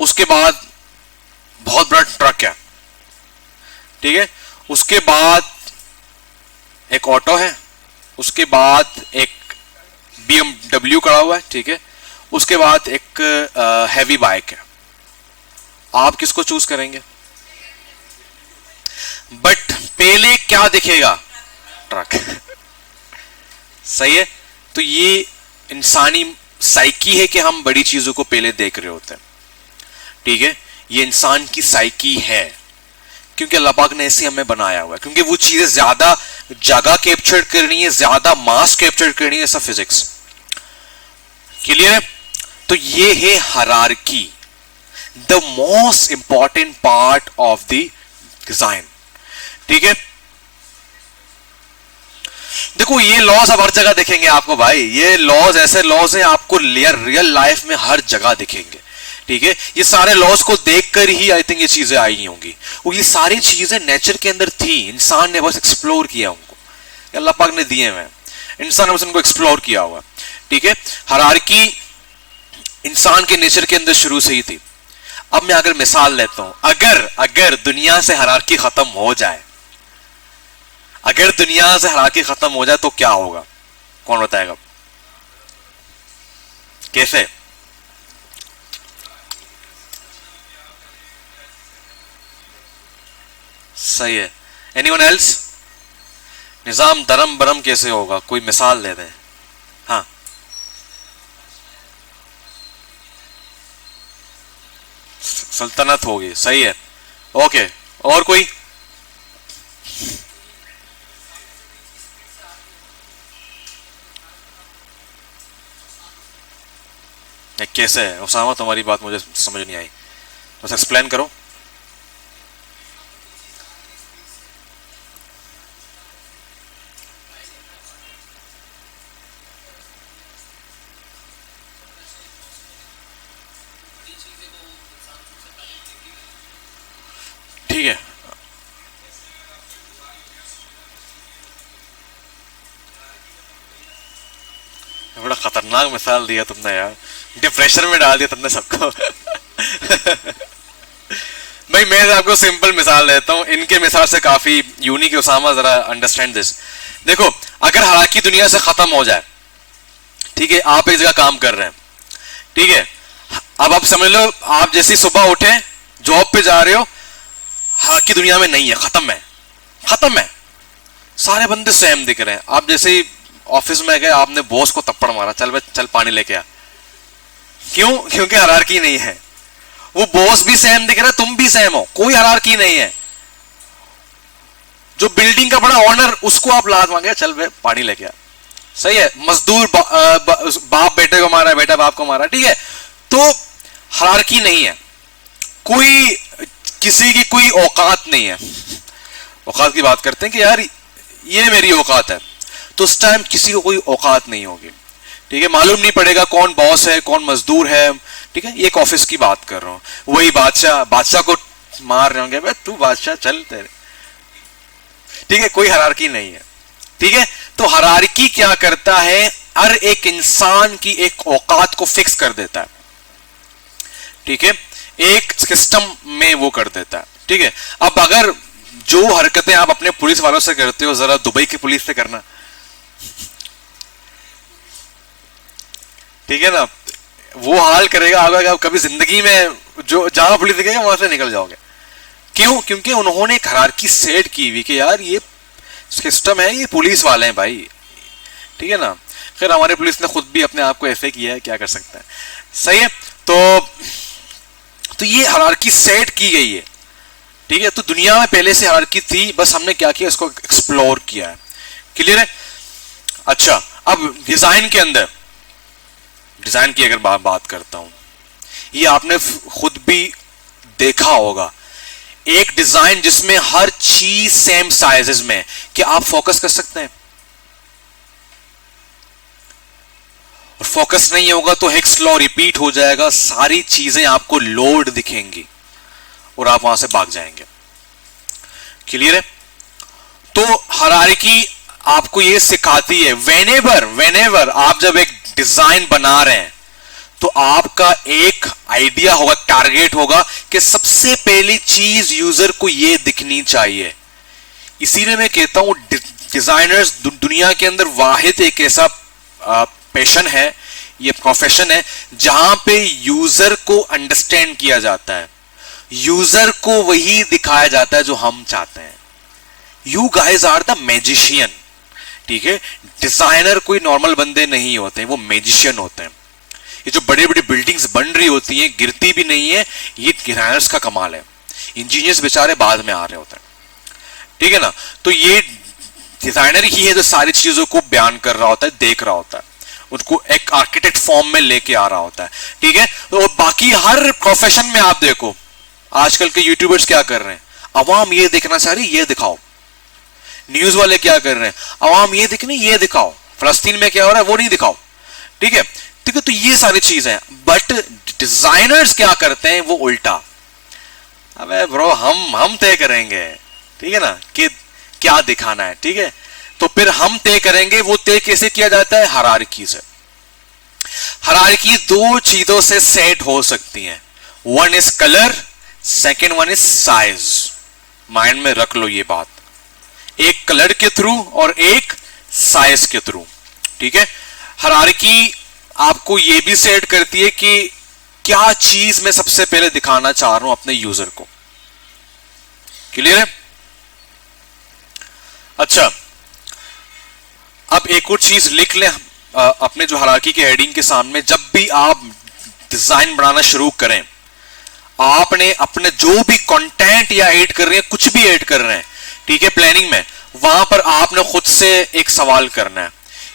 उसके बाद बहुत बड़ा ट्रक है। ठीक है, उसके बाद एक ऑटो है, उसके बाद एक BMW खड़ा हुआ है। ठीक है, उसके बाद एक हैवी बाइक है। आप किसको चूज करेंगे? बट पहले क्या दिखेगा? ट्रक। सही है, तो ये इंसानी साइकी है कि हम बड़ी चीजों को पहले देख रहे होते हैं। ठीक है, ये इंसान की साइकी है क्योंकि अल्लाह पाक ने ऐसे हमें बनाया हुआ है, क्योंकि वो चीजें ज्यादा जगह कैप्चर करनी है, ज्यादा मास कैप्चर करनी है, सब फिजिक्स। क्लियर है? तो ये है hierarchy, the most important part of the design. ठीक है, देखो ये लॉज अब हर जगह दिखेंगे आपको भाई, ये लॉज ऐसे लॉज हैं आपको रियल लाइफ में हर जगह दिखेंगे। ठीक है, ये सारे लॉज को देखकर ही आई थिंक ये चीजें आई होंगी, और ये सारी चीजें नेचर के अंदर थी, इंसान ने बस एक्सप्लोर किया उनको, अल्लाह पाक ने दिए हुए, इंसान ने बस उनको एक्सप्लोर किया हुआ। ठीक है, हायरार्की इंसान के नेचर के अंदर शुरू से ही थी। अब मैं अगर मिसाल लेता हूं, अगर दुनिया से हायरार्की खत्म हो जाए, अगर दुनिया से हायरार्की खत्म हो जाए तो क्या होगा? कौन बताएगा? कैसे? सही है, एनीवन एल्स? निजाम दरम बरम कैसे होगा, कोई मिसाल दे दें। हाँ, सल्तनत होगी, सही है, ओके। और कोई? कैसे है उसामा? तुम्हारी बात मुझे समझ नहीं आई, बस एक्सप्लेन करो। ठीक है, बड़ा खतरनाक मिसाल दिया तुमने यार, डिप्रेशन में डाल दिया तुमने सबको। भाई मैं आपको सिंपल मिसाल देता हूं, इनके मिसाल से काफी यूनिक है। उसामा जरा अंडरस्टैंड दिस। देखो, अगर हालांकि दुनिया से खत्म हो जाए, ठीक है, आप एक जगह काम कर रहे हैं, ठीक है, अब आप समझ लो आप जैसे सुबह उठे, जॉब पे जा रहे हो, हालांकि दुनिया में नहीं है, खत्म है, खत्म है, सारे बंदे सेम दिख रहे हैं। आप जैसे ही ऑफिस में गए, आपने बॉस को थप्पड़ मारा, चल भाई चल पानी लेके आ। क्यों? क्योंकि हायरार्की नहीं है, वो बॉस भी सेम दिख रहा है, तुम भी सेम हो, कोई हायरार्की नहीं है। जो बिल्डिंग का बड़ा ऑनर, उसको आप लात मांगे, चल भाई पानी लेके आ। सही है, मजदूर बाप बेटे को मारा है, बेटा बाप को मारा, ठीक है, तो हायरार्की नहीं है, कोई किसी की कोई औकात नहीं है। औकात की बात करते हैं कि यार ये मेरी औकात है, तो उस टाइम किसी को कोई औकात नहीं होगी। ठीक है, मालूम नहीं पड़ेगा कौन बॉस है कौन मजदूर है। ठीक है, एक ऑफिस की बात कर रहा हूं, वही बादशाह को मार रहे होंगे, तू बादशाह चल तेरे। ठीक है, कोई हायरार्की नहीं है। ठीक है, तो हायरार्की क्या करता है, हर एक इंसान की एक औकात को फिक्स कर देता है। ठीक है, एक सिस्टम में वो कर देता है। ठीक है, अब अगर जो हरकतें आप अपने पुलिस वालों से करते हो, जरा दुबई की पुलिस से करना। ठीक है ना, वो हाल करेगा आप कभी जिंदगी में, जो जहां पुलिस दिखेगा वहां से निकल जाओगे। क्यों? क्योंकि उन्होंने एक हायरार्की सेट की हुई कि यार ये सिस्टम है, ये पुलिस वाले हैं भाई। ठीक है ना, खैर हमारे पुलिस ने खुद भी अपने आप को ऐसे किया है, क्या कर सकते हैं। सही है, तो ये हायरार्की सेट की गई है। ठीक है, तो दुनिया में पहले से हायरार्की थी, बस हमने क्या किया, इसको एक्सप्लोर किया है। क्लियर है? अच्छा, अब डिजाइन के अंदर, डिजाइन की अगर बात करता हूं, ये आपने खुद भी देखा होगा, एक डिजाइन जिसमें हर चीज सेम साइजेस में, क्या आप फोकस कर सकते हैं? और फोकस नहीं होगा तो हिग्स लॉ रिपीट हो जाएगा, सारी चीजें आपको लोड दिखेंगी और आप वहां से भाग जाएंगे। क्लियर है? तो हायरार्की आपको ये सिखाती है, वेनेवर आप जब एक डिजाइन बना रहे हैं, तो आपका एक आइडिया होगा, टारगेट होगा कि सबसे पहली चीज यूजर को ये दिखनी चाहिए। इसीलिए मैं कहता हूं डिजाइनर्स दुनिया के अंदर वाहिद एक ऐसा पैशन है, ये प्रोफेशन है, जहां पे यूजर को अंडरस्टैंड किया जाता है, यूजर को वही दिखाया जाता है जो हम चाहते हैं। You guys are the magician. ठीक है, डिजाइनर कोई नॉर्मल बंदे नहीं होते, वो मैजिशियन होते हैं। ये जो बड़ी बड़ी बिल्डिंग्स बन रही होती हैं, गिरती भी नहीं है, ये डिजाइनर्स का कमाल है। इंजीनियर्स बेचारे बाद में आ रहे होते हैं, ठीक है ना। तो ये डिजाइनर ही है जो सारी चीजों को बयान कर रहा होता है, देख रहा होता है, उनको एक आर्किटेक्ट फॉर्म में लेके आ रहा होता है, ठीक है। तो बाकी हर प्रोफेशन में आप देखो आजकल के यूट्यूबर्स क्या कर रहे हैं, अवाम ये देखना चाह रही ये दिखाओ। न्यूज वाले क्या कर रहे हैं, अवाम ये दिखनी ये दिखाओ। फलस्तीन में क्या हो रहा है वो नहीं दिखाओ, ठीक है, ठीक है। तो ये सारी चीजें हैं, बट डिजाइनर्स क्या करते हैं वो उल्टा, अबे ब्रो हम तय करेंगे, ठीक है ना, कि क्या दिखाना है, ठीक है। तो फिर हम तय करेंगे, वो तय कैसे किया जाता है, हायरार्की से। हायरार्की दो चीजों से सेट हो सकती है, one is colour, second one is size. Mind में रख लो ये बात, एक कलर के थ्रू और एक साइज के थ्रू, ठीक है। हायरार्की आपको ये भी सेट करती है कि क्या चीज मैं सबसे पहले दिखाना चाह रहा हूं अपने यूजर को। क्लियर है? अच्छा, अब एक और चीज लिख लें अपने जो हायरार्की के हेडिंग के सामने, जब भी आप डिजाइन बनाना शुरू करें, आपने अपने जो भी कंटेंट या ऐड कर रहे हैं, कुछ भी ऐड कर रहे हैं, ठीक है, प्लानिंग में, वहां पर आपने खुद से एक सवाल करना है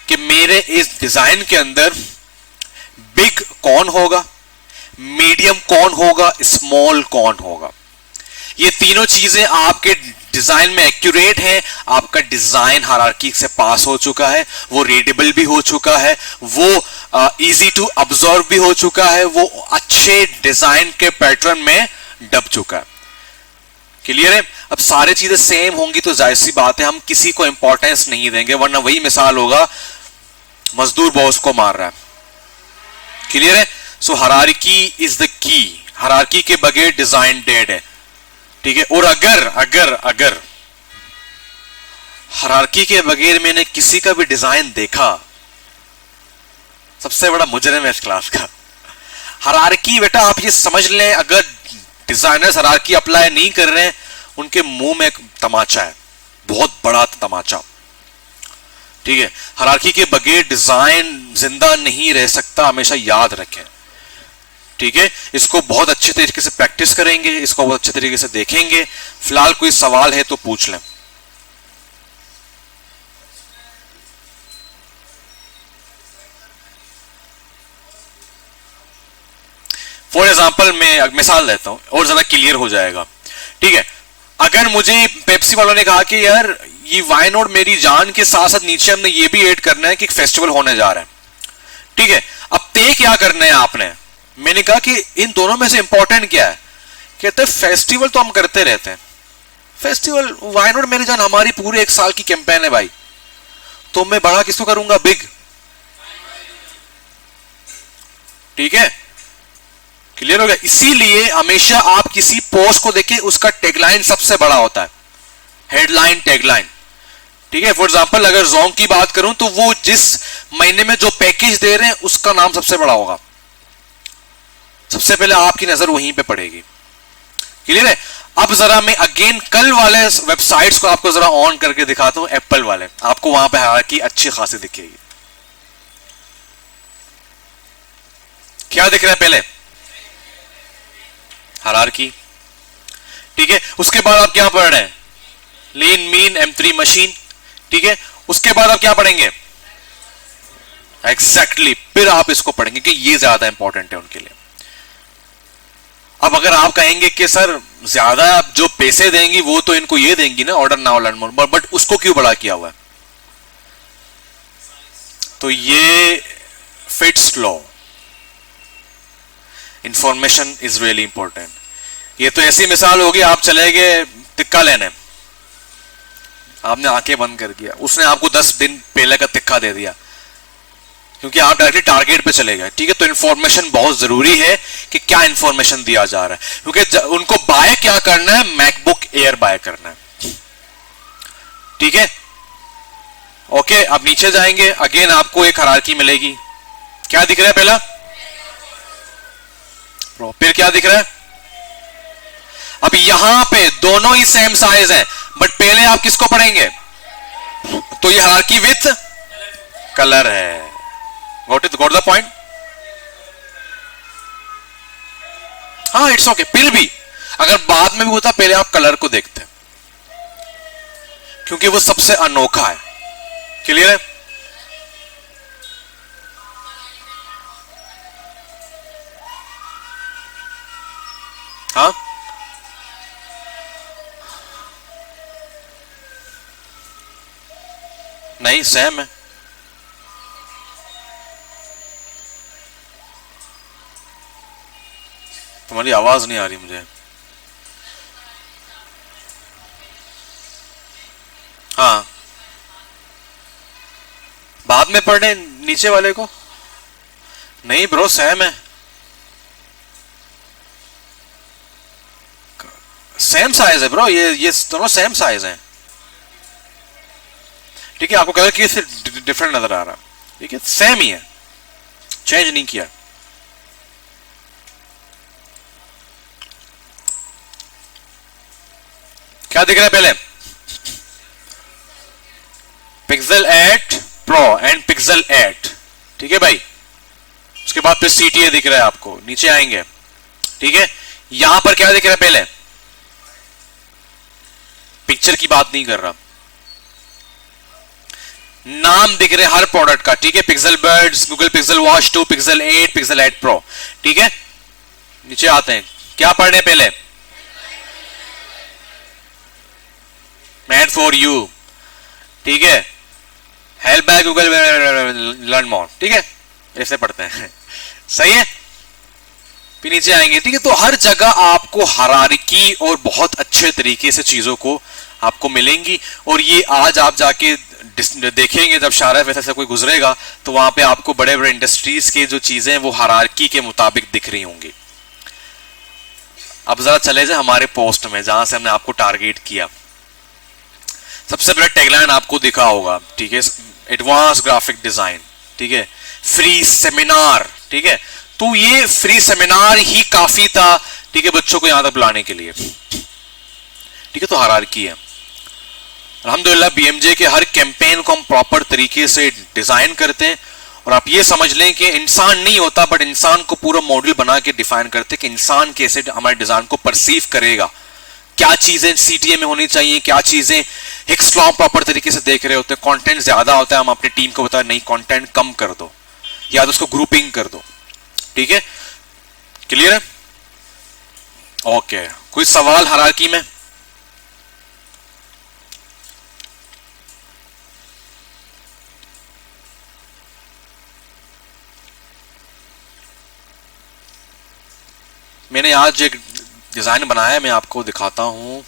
कि मेरे इस डिजाइन के अंदर बिग कौन होगा, मीडियम कौन होगा, स्मॉल कौन होगा। ये तीनों चीजें आपके डिजाइन में एक्यूरेट है, आपका डिजाइन हायरार्की से पास हो चुका है, वो रीडेबल भी हो चुका है, वो इजी टू ऑब्जर्व भी हो चुका है, वो अच्छे डिजाइन के पैटर्न में डब चुका है। क्लियर है? अब सारी चीजें सेम होंगी तो जाहिर सी बात है हम किसी को इंपॉर्टेंस नहीं देंगे, वरना वही मिसाल होगा मजदूर बॉस को मार रहा है। क्लियर है? So hierarchy is the key, hierarchy के बगैर डिजाइन डेड है, ठीक है। और अगर हायरार्की के बगैर मैंने किसी का भी डिजाइन देखा, सबसे बड़ा मुजरिम है इस क्लास का। हायरार्की बेटा आप ये समझ लें, अगर डिजाइनर्स हायरार्की अप्लाई नहीं कर रहे हैं, उनके मुंह में एक तमाचा है, बहुत बड़ा तमाचा, ठीक है। हायरार्की के बगैर डिजाइन जिंदा नहीं रह सकता, हमेशा याद रखें, ठीक है। इसको बहुत अच्छे तरीके से प्रैक्टिस करेंगे, इसको बहुत अच्छे तरीके से देखेंगे। फिलहाल कोई सवाल है तो पूछ लें। फॉर एग्जाम्पल मैं मिसाल देता हूं और ज्यादा क्लियर हो जाएगा, ठीक है। अगर मुझे पेप्सी वालों ने कहा कि यार ये वाइन और मेरी जान के साथ साथ नीचे हमने ये भी ऐड करना है कि एक फेस्टिवल होने जा रहा है, ठीक है, अब तय क्या करना है आपने। मैंने कहा कि इन दोनों में से इंपॉर्टेंट क्या है, कहते फेस्टिवल तो हम करते रहते हैं, फेस्टिवल वाइन और मेरी जान हमारी पूरे एक साल की कैंपेन है भाई, तो मैं बड़ा किसको करूंगा, बिग, ठीक है। क्लियर हो गया? इसीलिए हमेशा आप किसी पोस्ट को देखें, उसका टैगलाइन सबसे बड़ा होता है, हेडलाइन टैगलाइन, ठीक है। फॉर एग्जांपल अगर जोंग की बात करूं तो वो जिस महीने में जो पैकेज दे रहे हैं उसका नाम सबसे बड़ा होगा, सबसे पहले आपकी नजर वहीं पे पड़ेगी। क्लियर है? अब जरा मैं अगेन कल वाले वेबसाइट्स को आपको जरा ऑन करके दिखाता हूं, एप्पल वाले, आपको वहां पे हायरार्की अच्छी खासी दिखेगी। क्या दिख रहा है पहले? हायरार्की, ठीक है। उसके बाद आप क्या पढ़ रहे हैं, लीन मीन M3 मशीन, ठीक है। उसके बाद आप क्या पढ़ेंगे, एग्जैक्टली, फिर आप इसको पढ़ेंगे कि ये ज्यादा इंपॉर्टेंट है उनके लिए। अब अगर आप कहेंगे कि सर ज्यादा आप जो पैसे देंगी वो तो इनको ये देंगी ना, order now learn more, but उसको क्यों बड़ा किया हुआ है, तो ये fits law, information is really important. ये तो ऐसी मिसाल होगी, आप चले गए टिक्का लेने, आपने आंखें बंद कर दिया, उसने आपको 10 दिन पहले का टिक्का दे दिया, क्योंकि आप डायरेक्टली टारगेट पे चले गए, ठीक है। तो इंफॉर्मेशन बहुत जरूरी है कि क्या इंफॉर्मेशन दिया जा रहा है, क्योंकि उनको बाय क्या करना है, मैकबुक एयर बाय करना है, ठीक है। ओके, अब नीचे जाएंगे, अगेन आपको एक हायरार्की मिलेगी। क्या दिख रहा है पहला, फिर क्या दिख रहा है, अब यहां पे दोनों ही सेम साइज है, बट पहले आप किसको पढ़ेंगे, तो ये हायरार्की विथ कलर है। Got the point? हाँ, इट्स ओके। फिर भी अगर बाद में भी होता पहले आप कलर को देखते, क्योंकि वो सबसे अनोखा है। क्लियर है? हाँ, नहीं सेम है। तुम्हारी आवाज नहीं आ रही मुझे। हाँ, बाद में पढ़ने नीचे वाले को। नहीं ब्रो, सेम है, सेम साइज है ब्रो, ये दोनों सेम साइज हैं। ठीक है, आपको कलर की से डिफरेंट नजर आ रहा, ठीक है, सेम ही है, चेंज नहीं किया। क्या दिख रहा है पहले? पिक्सल 8 प्रो एंड पिक्सल 8, ठीक है भाई। उसके बाद फिर CTA दिख रहा है आपको, नीचे आएंगे, ठीक है। यहां पर क्या दिख रहा है पहले? पिक्चर की बात नहीं कर रहा, नाम दिख रहे हर प्रोडक्ट का, ठीक है। Pixel birds, Google pixel watch 2, pixel 8, pixel 8 pro, ठीक है। नीचे आते हैं, क्या पढ़ने पहले? मेड फॉर यू, ठीक है। Help by Google learn more, ठीक है, ऐसे पढ़ते हैं। सही है, फिर नीचे आएंगे, ठीक है। तो हर जगह आपको हायरार्की और बहुत अच्छे तरीके से चीजों को आपको मिलेंगी, और ये आज आप जाके देखेंगे जब शाहरा फैसल से कोई गुजरेगा तो वहां पे आपको बड़े बड़े इंडस्ट्रीज के जो चीजें वो हायरार्की के मुताबिक दिख रही होंगी। अब जरा चले जाए हमारे पोस्ट में जहां से हमने आपको टारगेट किया। सबसे पहले टैगलाइन आपको दिखा होगा, ठीक है, एडवांस ग्राफिक डिजाइन, ठीक है, फ्री सेमिनार, ठीक है। तो ये फ्री सेमिनार ही काफी था, ठीक है, बच्चों को यहां तक बुलाने के लिए, ठीक है। तो हायरार्की है। अल्हम्दुलिल्लाह BMJ के हर कैंपेन को हम प्रॉपर तरीके से डिजाइन करते हैं, और आप ये समझ लें कि इंसान नहीं होता बट इंसान को पूरा मॉड्यूल बना के डिफाइन करते हैं कि इंसान कैसे हमारे डिजाइन को परसीव करेगा, क्या चीजें CTA में होनी चाहिए, क्या चीजें हिक्स लॉ प्रॉपर तरीके से देख रहे होते हैं। कंटेंट ज्यादा होता है, हम अपनी टीम को बताएं नहीं कंटेंट कम कर दो या तो उसको ग्रुपिंग कर दो, ठीक है। क्लियर है? ओके, कोई सवाल हायरार्की में? मैंने आज एक डिजाइन बनाया है, मैं आपको दिखाता हूं।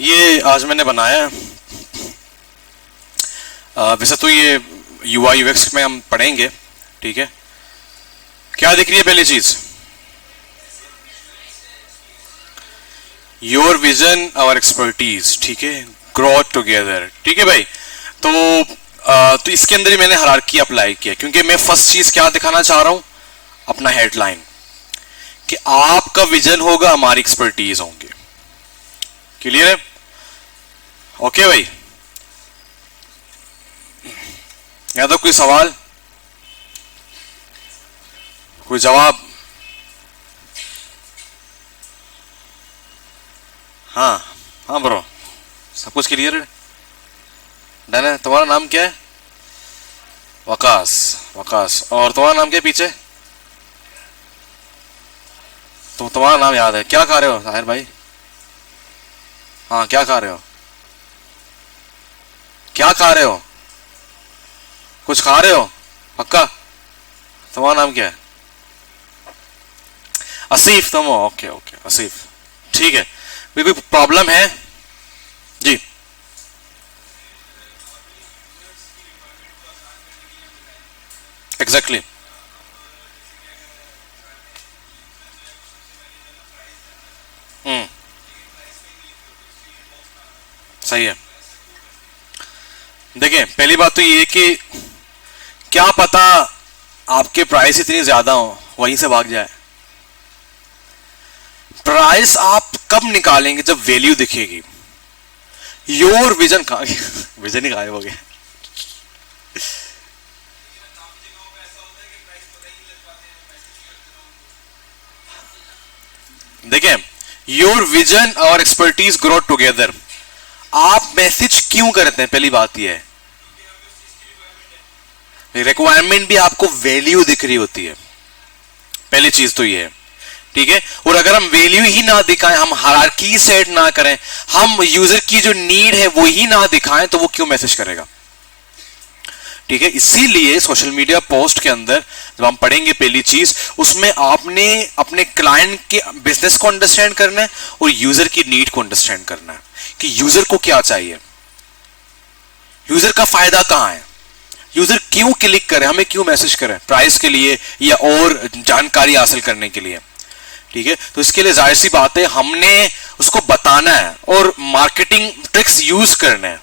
ये आज मैंने बनाया है। वैसे तो ये UI UX में हम पढ़ेंगे, ठीक है। क्या दिख रही है पहली चीज? योर विजन आवर एक्सपर्टीज, ठीक है। Grow together. ठीक है भाई, तो इसके अंदर ही मैंने हायरार्की अप्लाई किया, क्योंकि मैं फर्स्ट चीज क्या दिखाना चाह रहा हूं, अपना हेडलाइन, कि आपका विजन होगा, हमारी एक्सपर्टीज होंगे। क्लियर है? ओके भाई, या तो कोई सवाल, कोई जवाब? हाँ हाँ ब्रो, सब कुछ क्लियर है, डन है। तुम्हारा नाम क्या है? वकास। वकास, और तुम्हारा नाम क्या है पीछे? तो तुम्हारा नाम याद है, क्या खा रहे हो साहिर भाई? हाँ, क्या खा रहे हो? क्या खा रहे हो? कुछ खा रहे हो पक्का? तुम्हारा नाम क्या है? आसिफ तुम हो? ओके ओके आसिफ, ठीक है। कोई प्रॉब्लम है जी? Exactly exactly. सही है। देखिए, पहली बात तो ये कि क्या पता आपके प्राइस इतनी ज्यादा हो वहीं से भाग जाए। प्राइस आप कब निकालेंगे? जब वैल्यू दिखेगी। योर विजन कहां गया? विजन ही गायब हो गया। देखिए, योर विजन और एक्सपर्टीज ग्रो टुगेदर। आप मैसेज क्यों करते हैं? पहली बात यह है, रिक्वायरमेंट भी आपको वैल्यू दिख रही होती है, पहली चीज तो ये है। ठीक है, और अगर हम वैल्यू ही ना दिखाएं, हम हायरार्की सेट ना करें, हम यूजर की जो नीड है वो ही ना दिखाएं, तो वो क्यों मैसेज करेगा? ठीक है, इसीलिए सोशल मीडिया पोस्ट के अंदर जब हम पढ़ेंगे, पहली चीज उसमें आपने अपने क्लाइंट के बिजनेस को अंडरस्टैंड करना है और यूजर की नीड को अंडरस्टैंड करना है कि यूजर को क्या चाहिए, यूजर का फायदा कहां है, यूजर क्यों क्लिक करे, हमें क्यों मैसेज करें, प्राइस के लिए या और जानकारी हासिल करने के लिए। ठीक है, तो इसके लिए जाहिर सी बात है हमने उसको बताना है और मार्केटिंग ट्रिक्स यूज करने हैं।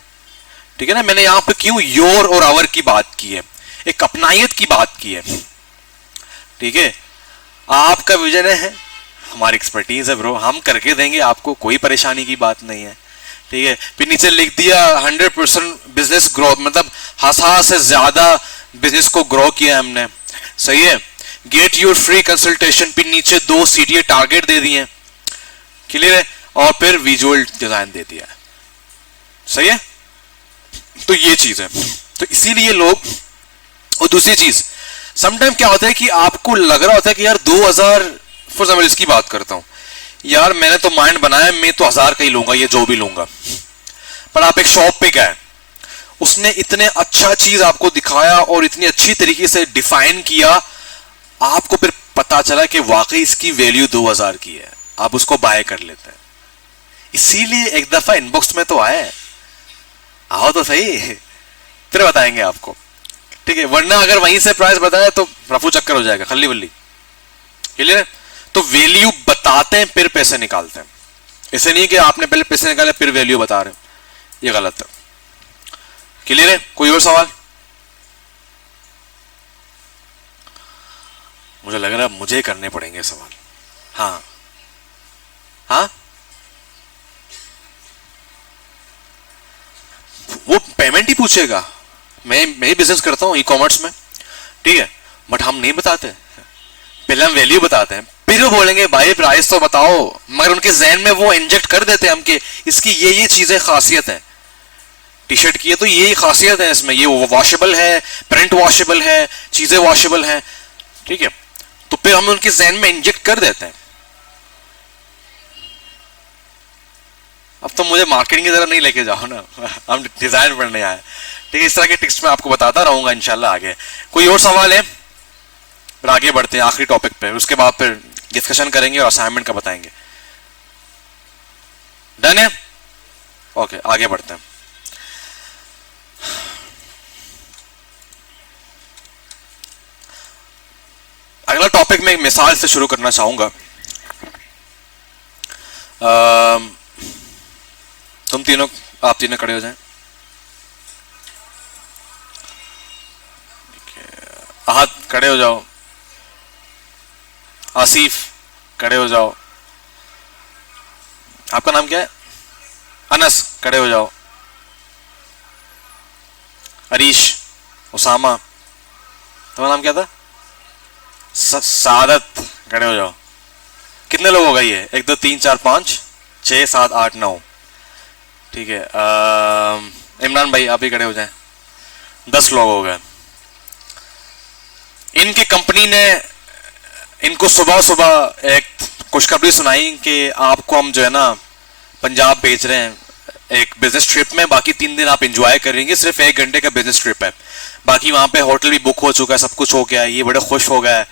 ठीक है ना, मैंने यहां पे क्यों योर और आवर की बात की है, एक अपनायत की बात की है। ठीक है, आपका विजन है, हमारी एक्सपर्टीज है ब्रो, हम करके देंगे आपको, कोई परेशानी की बात नहीं है। ठीक है, फिर नीचे लिख दिया 100% बिजनेस ग्रोथ, मतलब 1000 से ज्यादा बिजनेस को ग्रो किया हमने। सही है, गेट योर फ्री कंसल्टेशन, फिर नीचे 2 CTA टारगेट दे दिए, क्लियर है, और फिर विजुअल डिजाइन दे दिया। सही है, तो ये चीज है, तो इसीलिए लोग। और दूसरी चीज, समटाइम क्या होता है कि आपको लग रहा होता है कि यार 2000, फॉर एग्जाम्पल इसकी बात करता हूं, यार मैंने तो माइंड बनाया, मैं तो 1000 का ही लूंगा, ये जो भी लूंगा। पर आप एक शॉप पे गए, उसने इतने अच्छा चीज आपको दिखाया और इतनी अच्छी तरीके से डिफाइन किया, आपको फिर पता चला कि वाकई इसकी वैल्यू 2000 की है, आप उसको बाय कर लेते हैं। इसीलिए एक दफा इनबॉक्स में तो आए, आओ तो सही, फिर बताएंगे आपको। ठीक है, वरना अगर वहीं से प्राइस बताया तो रफू चक्कर हो जाएगा, खल्ली बल्ली। क्लियर है, तो वैल्यू बताते हैं फिर पैसे निकालते हैं, ऐसे नहीं कि आपने पहले पैसे निकाले फिर वैल्यू बता रहे, ये गलत है। क्लियर है, कोई और सवाल? मुझे लग रहा है मुझे करने पड़ेंगे सवाल। हाँ हाँ, वो पेमेंट ही पूछेगा। मैं ही बिजनेस करता हूं ई कॉमर्स में, ठीक है, बट हम नहीं बताते, पहले हम वैल्यू बताते हैं, फिर वो बोलेंगे भाई प्राइस तो बताओ, मगर उनके जहन में वो इंजेक्ट कर देते हैं हम कि इसकी ये चीजें खासियत है, टी शर्ट की है तो ये खासियत है इसमें, ये वॉशेबल है, प्रिंट वॉशेबल है, चीजें वॉशेबल है। ठीक है, तो फिर हम उनके जहन में इंजेक्ट कर देते हैं। अब तो मुझे मार्केटिंग की तरह नहीं लेके जाओ ना, हम डिजाइन पढ़ने आए। ठीक है, इस तरह के टिप्स मैं आपको बताता रहूंगा इंशाल्लाह आगे। कोई और सवाल है? फिर आगे बढ़ते हैं आखिरी टॉपिक पे, उसके बाद फिर डिस्कशन करेंगे और असाइनमेंट का बताएंगे। डन है? ओके, आगे बढ़ते हैं। अगला टॉपिक में एक मिसाल से शुरू करना चाहूंगा। तुम तीनों आप तीनों खड़े हो जाएं। आहत खड़े हो जाओ। आसिफ खड़े हो जाओ। आपका नाम क्या है? अनस खड़े हो जाओ। अरीश, उसामा, तुम्हारा नाम क्या था? सादत खड़े हो जाओ। कितने लोग हो गए ये? 1 2 3 4 5 6 7 8 9। ठीक है, इमरान भाई आप भी खड़े हो जाएं। 10 लोग हो गए। इनकी कंपनी ने इनको सुबह सुबह एक खुशखबरी सुनाई कि आपको हम जो है ना पंजाब भेज रहे हैं एक बिजनेस ट्रिप में। बाकी 3 दिन आप एंजॉय करेंगे, सिर्फ 1 घंटे का बिजनेस ट्रिप है। बाकी वहां पे होटल भी बुक हो चुका है, सब कुछ हो गया है। ये बड़े खुश हो गए,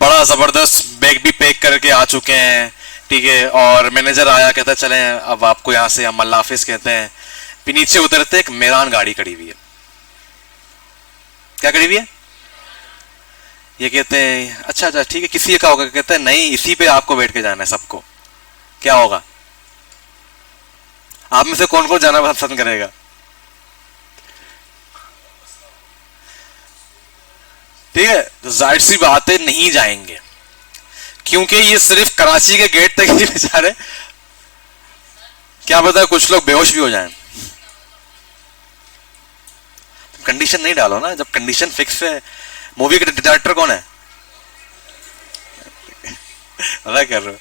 बड़ा जबरदस्त बैग भी पैक करके आ चुके हैं। ठीक है, और मैनेजर आया, कहता चले अब आपको यहाँ से हम अल्लाह हाफिज कहते हैं। फिर नीचे उतरते एक मेरान गाड़ी खड़ी हुई है। क्या खड़ी हुई है? ये कहते हैं अच्छा अच्छा ठीक है, किसी का होगा? कहते हैं नहीं, इसी पे आपको बैठ के जाना है सबको। क्या होगा? आप में से कौन कौन जाना पसंद करेगा? ठीक है, तो जाहिर सी बात है नहीं जाएंगे, क्योंकि ये सिर्फ कराची के गेट तक ही बेचारे, क्या पता कुछ लोग बेहोश भी हो जाएं। कंडीशन नहीं डालो ना, जब कंडीशन फिक्स है। मूवी के डायरेक्टर कौन है? पता कर रहे हो?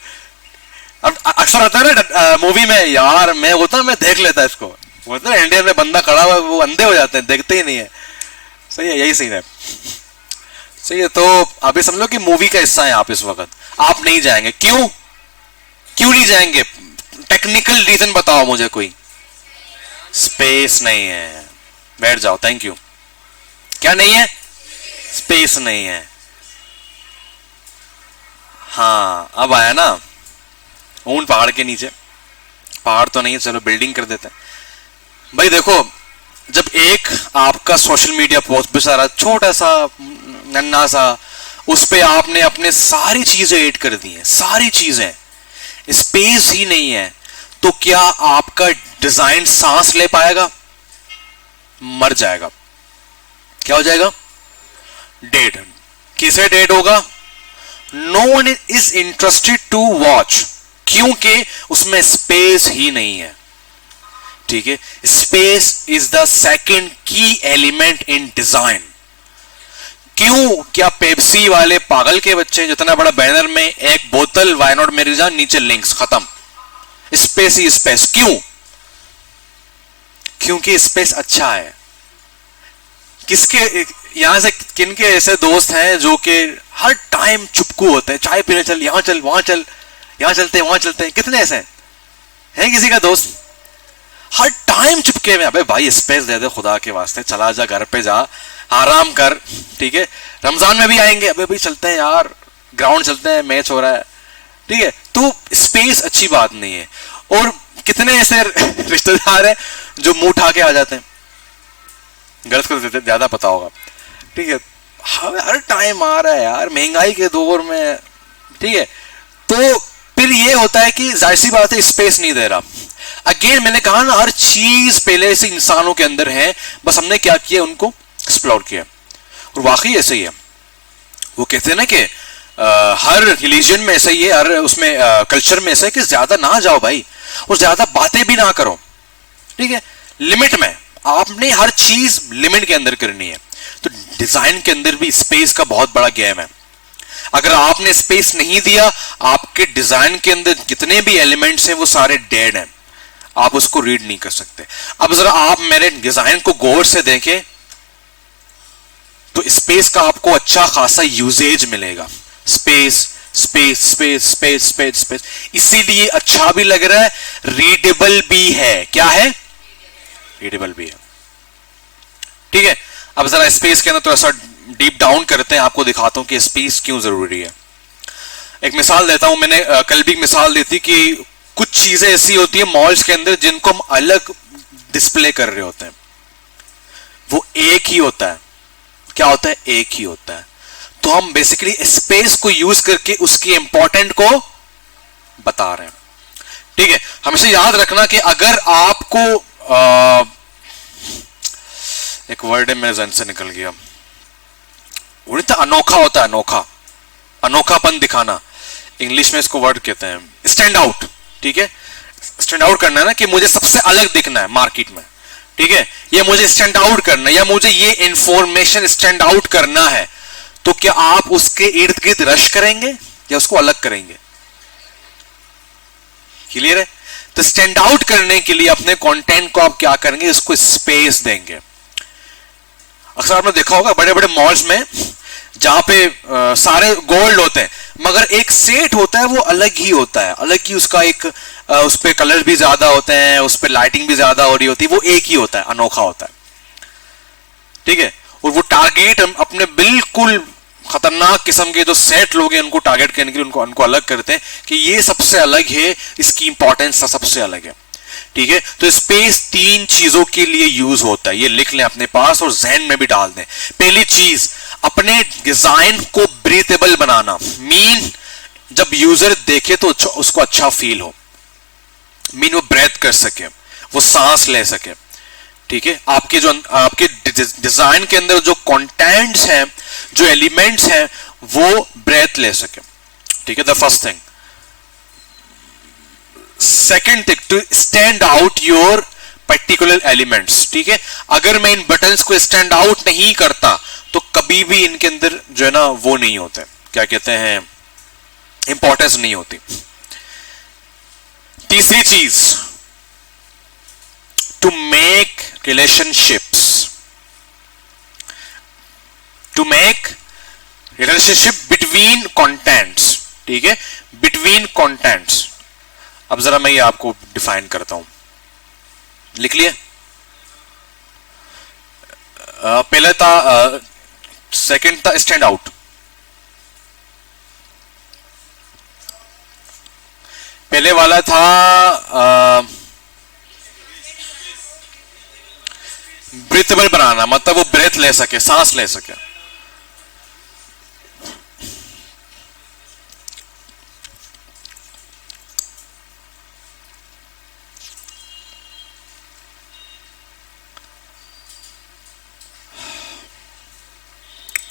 अब अक्सर आता है ना मूवी में, यार मैं होता मैं देख लेता इसको। बोलते ना इंडिया में बंदा खड़ा हुआ वो अंधे हो जाते हैं, देखते ही नहीं है। सही है, यही सीन है। सही है, तो आप ये समझो कि मूवी का हिस्सा है आप इस वक्त। आप नहीं जाएंगे, क्यों? क्यों नहीं जाएंगे? टेक्निकल रीजन बताओ मुझे कोई। स्पेस नहीं है। बैठ जाओ, थैंक यू। क्या नहीं है? स्पेस नहीं है। हाँ अब आया ना, ऊंट पहाड़ के नीचे। पहाड़ तो नहीं है, चलो बिल्डिंग कर देते हैं। भाई देखो, जब एक आपका सोशल मीडिया पोस्ट बेचारा छोटा सा नन्ना सा, उस पे आपने अपने सारी चीजें ऐड कर दी हैं, सारी चीजें, स्पेस ही नहीं है, तो क्या आपका डिजाइन सांस ले पाएगा? मर जाएगा। क्या हो जाएगा? डेड। किसे डेड होगा? No one is interested to watch, क्योंकि उसमें स्पेस ही नहीं है। ठीक है, space is the second key element in design. क्यों? क्या पेप्सी वाले पागल के बच्चे जितना बड़ा बैनर में एक बोतल वाई नॉट मेरी जान, नीचे लिंक्स, खत्म। स्पेस ही स्पेस। क्यों? क्योंकि स्पेस अच्छा है। किसके यहां से किनके ऐसे दोस्त हैं जो कि हर टाइम चुपकू होते हैं, चाय पीने चल, यहां चल, वहां चल, यहां चलते हैं, वहां चलते हैं? कितने ऐसे हैं किसी का दोस्त? हर टाइम चुपके में। अबे भाई स्पेस दे दे खुदा के वास्ते, चला जा, घर पे जा, आराम कर। ठीक है, रमजान में भी आएंगे, अबे भाई चलते हैं यार, ग्राउंड चलते हैं, मैच हो रहा है। ठीक है, तो स्पेस अच्छी बात नहीं है। और कितने ऐसे रिश्तेदार हैं जो मुंह उठा के आ जाते हैं, गलत कर देते, ज्यादा पता होगा। ठीक है, हर टाइम आ रहा है यार, महंगाई के दौर में। ठीक है, तो फिर ये होता है कि जाहिर सी बात है स्पेस नहीं दे रहा। अगेन मैंने कहा ना, हर चीज पहले से इंसानों के अंदर है, बस हमने क्या किया, उनको एक्सप्लोर किया। और वाकई ऐसे ही है। वो कहते हैं ना कि हर रिलीजन में ऐसा ही है, हर उसमें कल्चर में ऐसा है कि ज्यादा ना जाओ भाई, और ज्यादा बातें भी ना करो। ठीक है, लिमिट में। आपने हर चीज लिमिट के अंदर करनी है। तो डिजाइन के अंदर भी स्पेस का बहुत बड़ा गेम है। अगर आपने स्पेस नहीं दिया, आपके डिजाइन के अंदर जितने भी एलिमेंट्स हैं वो सारे डेड हैं, आप उसको रीड नहीं कर सकते। अब जरा आप मेरे डिजाइन को गौर से देखें तो स्पेस का आपको अच्छा खासा यूजेज मिलेगा। Space space space space space space, इसीलिए अच्छा भी लग रहा है, रीडेबल भी है। क्या है? रीडेबल भी है। ठीक है, अब जरा स्पेस के अंदर थोड़ा सा डीप डाउन करते हैं, आपको दिखाता हूं कि स्पेस क्यों जरूरी है। एक मिसाल देता हूं, मैंने कल भी मिसाल दी थी कि कुछ चीजें ऐसी होती है मॉल्स के अंदर जिनको हम अलग डिस्प्ले कर रहे होते हैं, वो एक ही होता है। क्या होता है? एक ही होता है। तो हम बेसिकली स्पेस को यूज करके उसकी इंपॉर्टेंट को बता रहे हैं। ठीक है, हमेशा याद रखना कि अगर आपको एक वर्ड है मेरे जहन से निकल गया, वो नहीं था, अनोखा होता है, अनोखा, अनोखापन दिखाना, इंग्लिश में इसको वर्ड कहते हैं स्टैंड आउट। ठीक है, स्टैंड आउट करना है ना, कि मुझे सबसे अलग दिखना है मार्केट में, ठीक है, या मुझे स्टैंड आउट करना है, या मुझे ये इंफॉर्मेशन स्टैंड आउट करना है, तो क्या आप उसके इर्द गिर्द रश करेंगे या उसको अलग करेंगे? क्लियर है? तो स्टैंड आउट करने के लिए अपने कंटेंट को आप क्या करेंगे, इसको स्पेस देंगे। अक्सर आपने देखा होगा बड़े बड़े मॉल्स में जहां पे सारे गोल्ड होते हैं, मगर एक सेट होता है वो अलग ही होता है, अलग ही उसका एक उस पे कलर भी ज्यादा होते हैं, उस पे लाइटिंग भी ज्यादा हो रही होती है, वो एक ही होता है, अनोखा होता है। ठीक है, और वो टारगेट हम अपने बिल्कुल खतरनाक किस्म के जो सेट लोग हैं उनको टारगेट करने के लिए उनको अलग करते हैं कि ये सबसे अलग है, इसकी इंपॉर्टेंस सबसे अलग है। ठीक है, तो स्पेस 3 चीजों के लिए यूज होता है, ये लिख लें अपने पास और जहन में भी डाल दें। पहली चीज, अपने डिजाइन को ब्रीथेबल बनाना, मीन जब यूजर देखे तो उसको अच्छा फील हो, मीन वो ब्रेथ कर सके, वो सांस ले सके। ठीक है, आपके डिजाइन के अंदर जो कंटेंट्स हैं, जो एलिमेंट्स हैं, वो ब्रेथ ले सके। ठीक है, the first thing. Second thing, to stand out your particular elements. ठीक है, अगर मैं इन बटन्स को स्टैंड आउट नहीं करता तो कभी भी इनके अंदर जो है ना वो नहीं होते, क्या कहते हैं, इंपॉर्टेंस नहीं होती। तीसरी चीज, to make relationships, to make relationship between contents. ठीक है, बिटवीन कंटेंट्स। अब जरा मैं ये आपको डिफाइन करता हूं, लिख लिए। पहले था सेकंड था स्टैंड आउट, पहले वाला था ब्रीथेबल बनाना, मतलब वो ब्रेथ ले सके, सांस ले सके।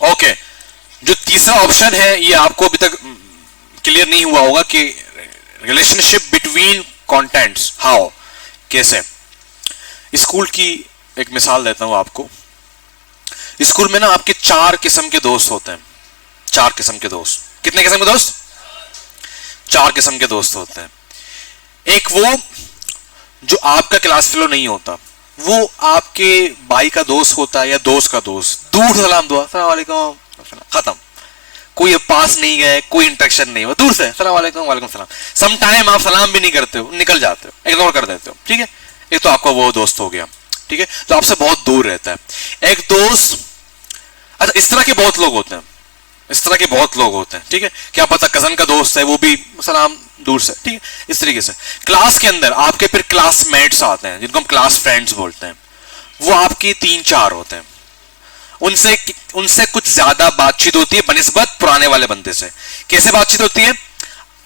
ओके, जो तीसरा ऑप्शन है ये आपको अभी तक क्लियर नहीं हुआ होगा कि रिलेशनशिप बिटवीन कंटेंट्स, हाउ, कैसे। स्कूल की एक मिसाल देता हूं आपको। स्कूल में ना आपके 4 किस्म के दोस्त होते हैं, 4 किस्म के दोस्त। कितने किस्म के दोस्त? 4 किस्म के दोस्त होते हैं। एक वो जो आपका क्लास फेलो नहीं होता, वो आपके भाई का दोस्त होता है या दोस्त का दोस्त, दूर से सलाम दुआ, अस्सलाम वालेकुम, खत्म, कोई पास नहीं गए, कोई इंटरेक्शन नहीं हुआ, दूर से अस्सलाम वालेकुम, वालेकुम सलाम। सम टाइम आप सलाम भी नहीं करते हो, निकल जाते हो, इग्नोर कर देते हो। ठीक है, एक तो आपका वो दोस्त हो गया, ठीक है, जो आपसे बहुत दूर रहता है। एक दोस्त, अच्छा इस तरह के बहुत लोग होते हैं, इस तरह के बहुत लोग होते हैं। ठीक है, क्या पता कजन का दोस्त है, वो भी सलाम दूर से। ठीक है, इस तरीके से। क्लास के अंदर आपके फिर क्लासमेट्स आते हैं, जिनको हम क्लास फ्रेंड्स बोलते हैं, वो आपके 3-4 होते हैं। उनसे कुछ ज्यादा बातचीत होती है बनिस्बत पुराने वाले बंदे से। कैसे बातचीत होती है?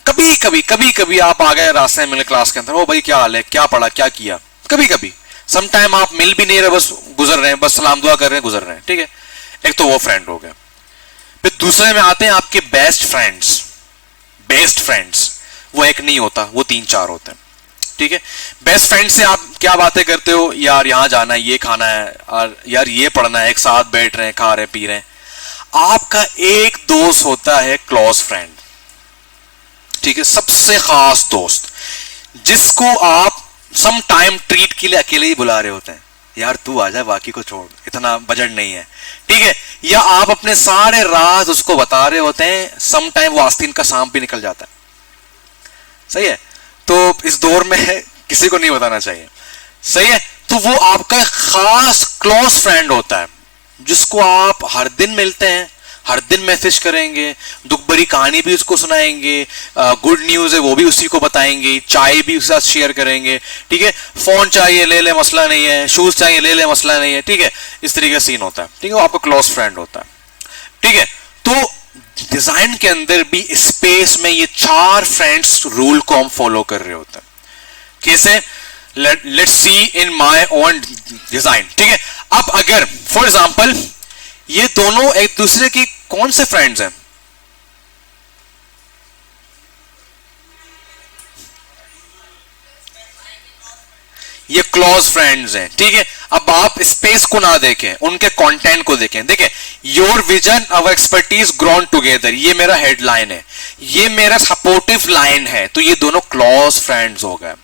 कभी कभी आप आ गए रास्ते में मिले क्लास के अंदर, ओ भाई क्या हाल है, क्या पढ़ा, क्या किया, कभी कभी। सम टाइम आप मिल भी नहीं रहे, बस गुजर रहे हैं, बस सलाम दुआ कर रहे हैं, गुजर रहे हैं। ठीक है, एक तो वो फ्रेंड हो गया। फिर दूसरे में आते हैं आपके बेस्ट फ्रेंड्स। बेस्ट फ्रेंड्स वो एक नहीं होता, वो 3-4 होते हैं। ठीक है, बेस्ट फ्रेंड से आप क्या बातें करते हो, यार यहां जाना है, ये खाना है, और यार ये पढ़ना है, एक साथ बैठ रहे हैं, खा रहे हैं, पी रहे हैं। आपका एक दोस्त होता है क्लोज फ्रेंड। ठीक है, सबसे खास दोस्त, जिसको आप सम टाइम ट्रीट के लिए अकेले ही बुला रहे होते हैं, यार तू आ जा, बाकी को छोड़, इतना बजट नहीं है। ठीक है, या आप अपने सारे राज उसको बता रहे होते हैं, सम टाइम वो आस्तीन का सांप भी निकल जाता है। सही है, तो इस दौर में किसी को नहीं बताना चाहिए। सही है, तो वो आपका खास क्लोज फ्रेंड होता है, जिसको आप हर दिन मिलते हैं, हर दिन मैसेज करेंगे, दुख भरी कहानी भी उसको सुनाएंगे, गुड न्यूज है वो भी उसी को बताएंगे, चाय भी उसके साथ शेयर करेंगे। ठीक है, फोन चाहिए ले ले, मसला नहीं है, शूज चाहिए ले ले, मसला नहीं है। ठीक है, इस तरीके का सीन होता है। ठीक है, वो आपका क्लोज फ्रेंड होता है। ठीक है, तो डिजाइन के अंदर भी स्पेस में ये 4 फ्रेंड्स रूल को हम फॉलो कर रहे होते हैं। कैसे? Let's see in my own design, ठीक है। अब अगर फॉर एग्जांपल ये दोनों एक दूसरे के कौन से फ्रेंड्स हैं? ये क्लोज फ्रेंड्स हैं, ठीक है। अब आप स्पेस को ना देखें, उनके कंटेंट को देखें। देखें, your vision our expertise grown together, ये मेरा हेडलाइन है, ये मेरा सपोर्टिव लाइन है, तो ये दोनों क्लोज फ्रेंड्स हो गए।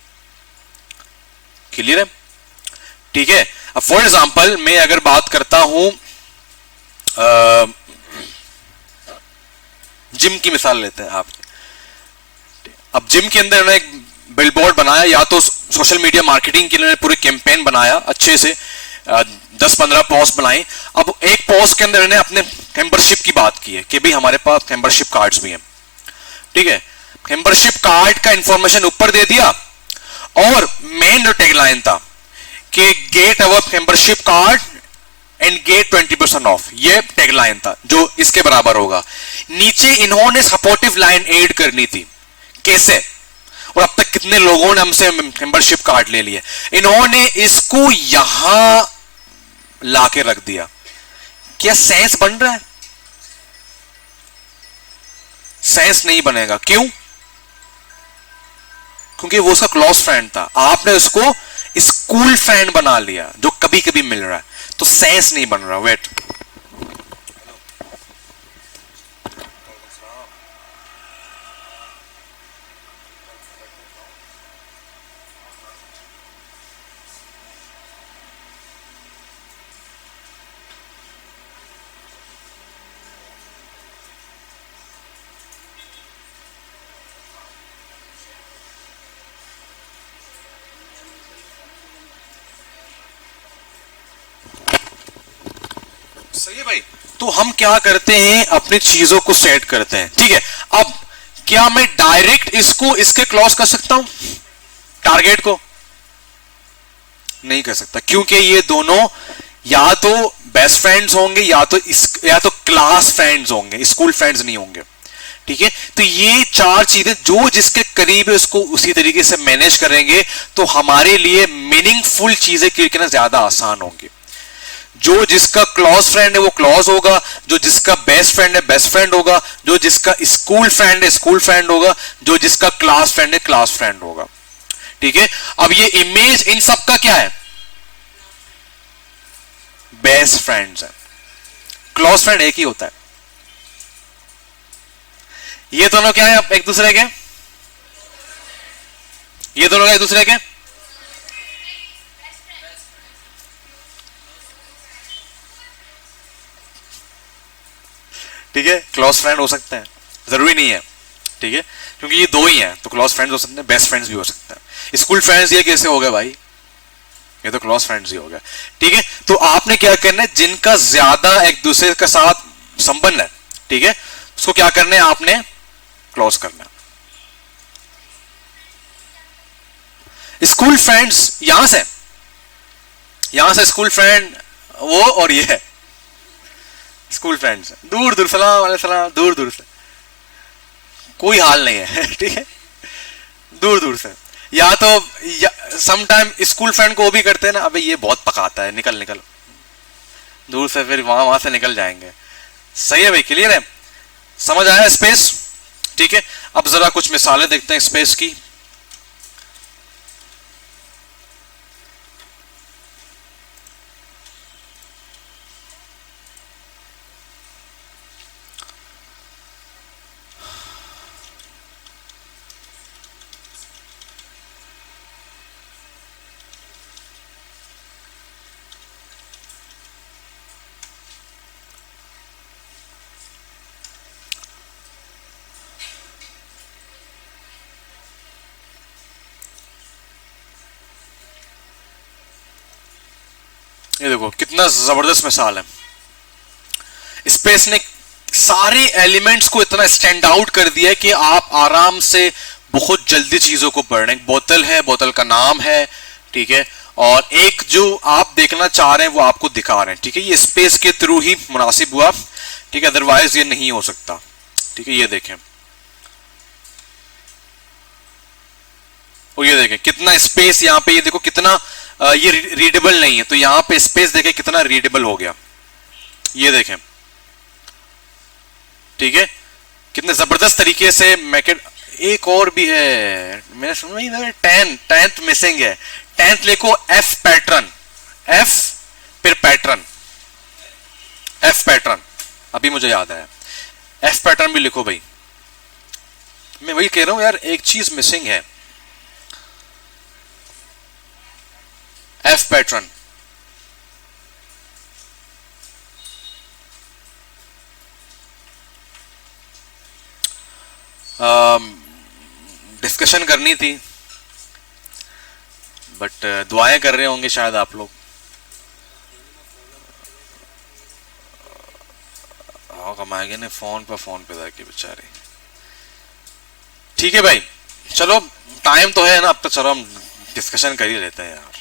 क्लियर है? ठीक है। अब फॉर एग्जांपल मैं अगर बात करता हूं, जिम की मिसाल लेते हैं आप। अब जिम के अंदर उन्होंने एक बिलबोर्ड बनाया, या तो सोशल मीडिया मार्केटिंग के लिए पूरे कैंपेन बनाया, अच्छे से 10-15 पोस्ट बनाई। अब एक पोस्ट के अंदर इन्होंने अपने मेंबरशिप की बात की है कि भाई हमारे पास मेंबरशिप कार्ड्स भी हैं, ठीक है। मेंबरशिप कार्ड का इंफॉर्मेशन ऊपर दे दिया, और मेन जो टैगलाइन था कि get our membership card and get 20% off, ये टैगलाइन था जो इसके बराबर होगा। नीचे इन्होंने सपोर्टिव लाइन ऐड करनी थी, कैसे? और अब तक कितने लोगों ने हमसे मेंबरशिप कार्ड ले लिया, इन्होंने इसको यहां लाके रख दिया। क्या सेंस बन रहा है? सेंस नहीं बनेगा। क्यों? क्योंकि वो उसका क्लोज फ्रेंड था, आपने उसको स्कूल फ्रेंड बना लिया जो कभी कभी मिल रहा है, तो सेंस नहीं बन रहा। वेट, सही है भाई। तो हम क्या करते हैं, अपनी चीजों को सेट करते हैं, ठीक है। अब क्या मैं डायरेक्ट इसको इसके क्लोज कर सकता हूं? टारगेट को नहीं कर सकता, क्योंकि ये दोनों या तो बेस्ट फ्रेंड्स होंगे, या तो क्लास फ्रेंड्स होंगे, स्कूल फ्रेंड्स नहीं होंगे, ठीक है। तो ये चार चीजें जो जिसके करीब है उसको उसी तरीके से मैनेज करेंगे, तो हमारे लिए मीनिंगफुल चीजें क्रिएट करना ज्यादा आसान होंगी। जो जिसका क्लोज फ्रेंड है वो क्लोज होगा, जो जिसका बेस्ट फ्रेंड है बेस्ट फ्रेंड होगा, जो जिसका स्कूल फ्रेंड है स्कूल फ्रेंड होगा, जो जिसका क्लास फ्रेंड है क्लास फ्रेंड होगा, ठीक है। अब ये इमेज इन सब का क्या है? बेस्ट फ्रेंड्स है। क्लोज फ्रेंड एक ही होता है। ये दोनों क्या है एक दूसरे के? ये दोनों क्या एक दूसरे के? ठीक है, क्लोज फ्रेंड हो सकते हैं, जरूरी नहीं है, ठीक है, क्योंकि ये दो ही हैं, तो क्लोज फ्रेंड्स हो सकते हैं, बेस्ट फ्रेंड्स भी हो सकते हैं। स्कूल फ्रेंड्स ये कैसे हो गए भाई? ये तो क्लोज फ्रेंड्स ही हो गया, ठीक है। तो आपने क्या करना है, जिनका ज्यादा एक दूसरे के साथ संबंध है, ठीक है, उसको क्या करना है, आपने क्लोज करना है। स्कूल फ्रेंड्स यहां से स्कूल फ्रेंड वो, और ये है स्कूल फ्रेंड्स, दूर दूर सलाम दूर दूर से, कोई हाल नहीं है ठीक है, दूर दूर से। या तो समटाइम स्कूल फ्रेंड को वो भी करते हैं ना, अबे ये बहुत पकाता है, निकल निकल, दूर से, फिर वहां से निकल जाएंगे। सही है भाई, क्लियर है, समझ आया स्पेस? ठीक है। अब जरा कुछ मिसालें देखते हैं स्पेस की। ये देखो कितना जबरदस्त मिसाल है। स्पेस ने सारे एलिमेंट्स को इतना स्टैंड आउट कर दिया है कि आप आराम से बहुत जल्दी चीजों को पढ़ रहे हैं। बोतल है, बोतल का नाम है, ठीक है, और एक जो आप देखना चाह रहे हैं वो आपको दिखा रहे हैं, ठीक है। ये स्पेस के थ्रू ही मुनासिब हुआ, ठीक है, अदरवाइज ये नहीं हो सकता, ठीक है। ये देखें, और ये देखें कितना स्पेस यहाँ पे, ये देखो कितना ये रीडेबल नहीं है, तो यहाँ पे स्पेस देखें कितना रीडेबल हो गया, ये देखें, ठीक है, कितने जबरदस्त तरीके से मैकेट। एक और भी है, मैंने सुना नहीं, टेंथ मिसिंग है, टेंथ लिखो एफ पैटर्न, एफ फिर पैटर्न, एफ पैटर्न, अभी मुझे याद आया, एफ पैटर्न भी लिखो भाई। मैं वही कह रहा हूं यार, एक चीज मिसिंग है, एफ पैटर्न। डिस्कशन करनी थी, बट दुआएं कर रहे होंगे शायद आप लोग। हाँ, कमाएंगे ने फोन पे जाके बेचारे। ठीक है भाई, चलो टाइम तो है ना अब, तो चलो हम डिस्कशन कर ही लेते हैं यार।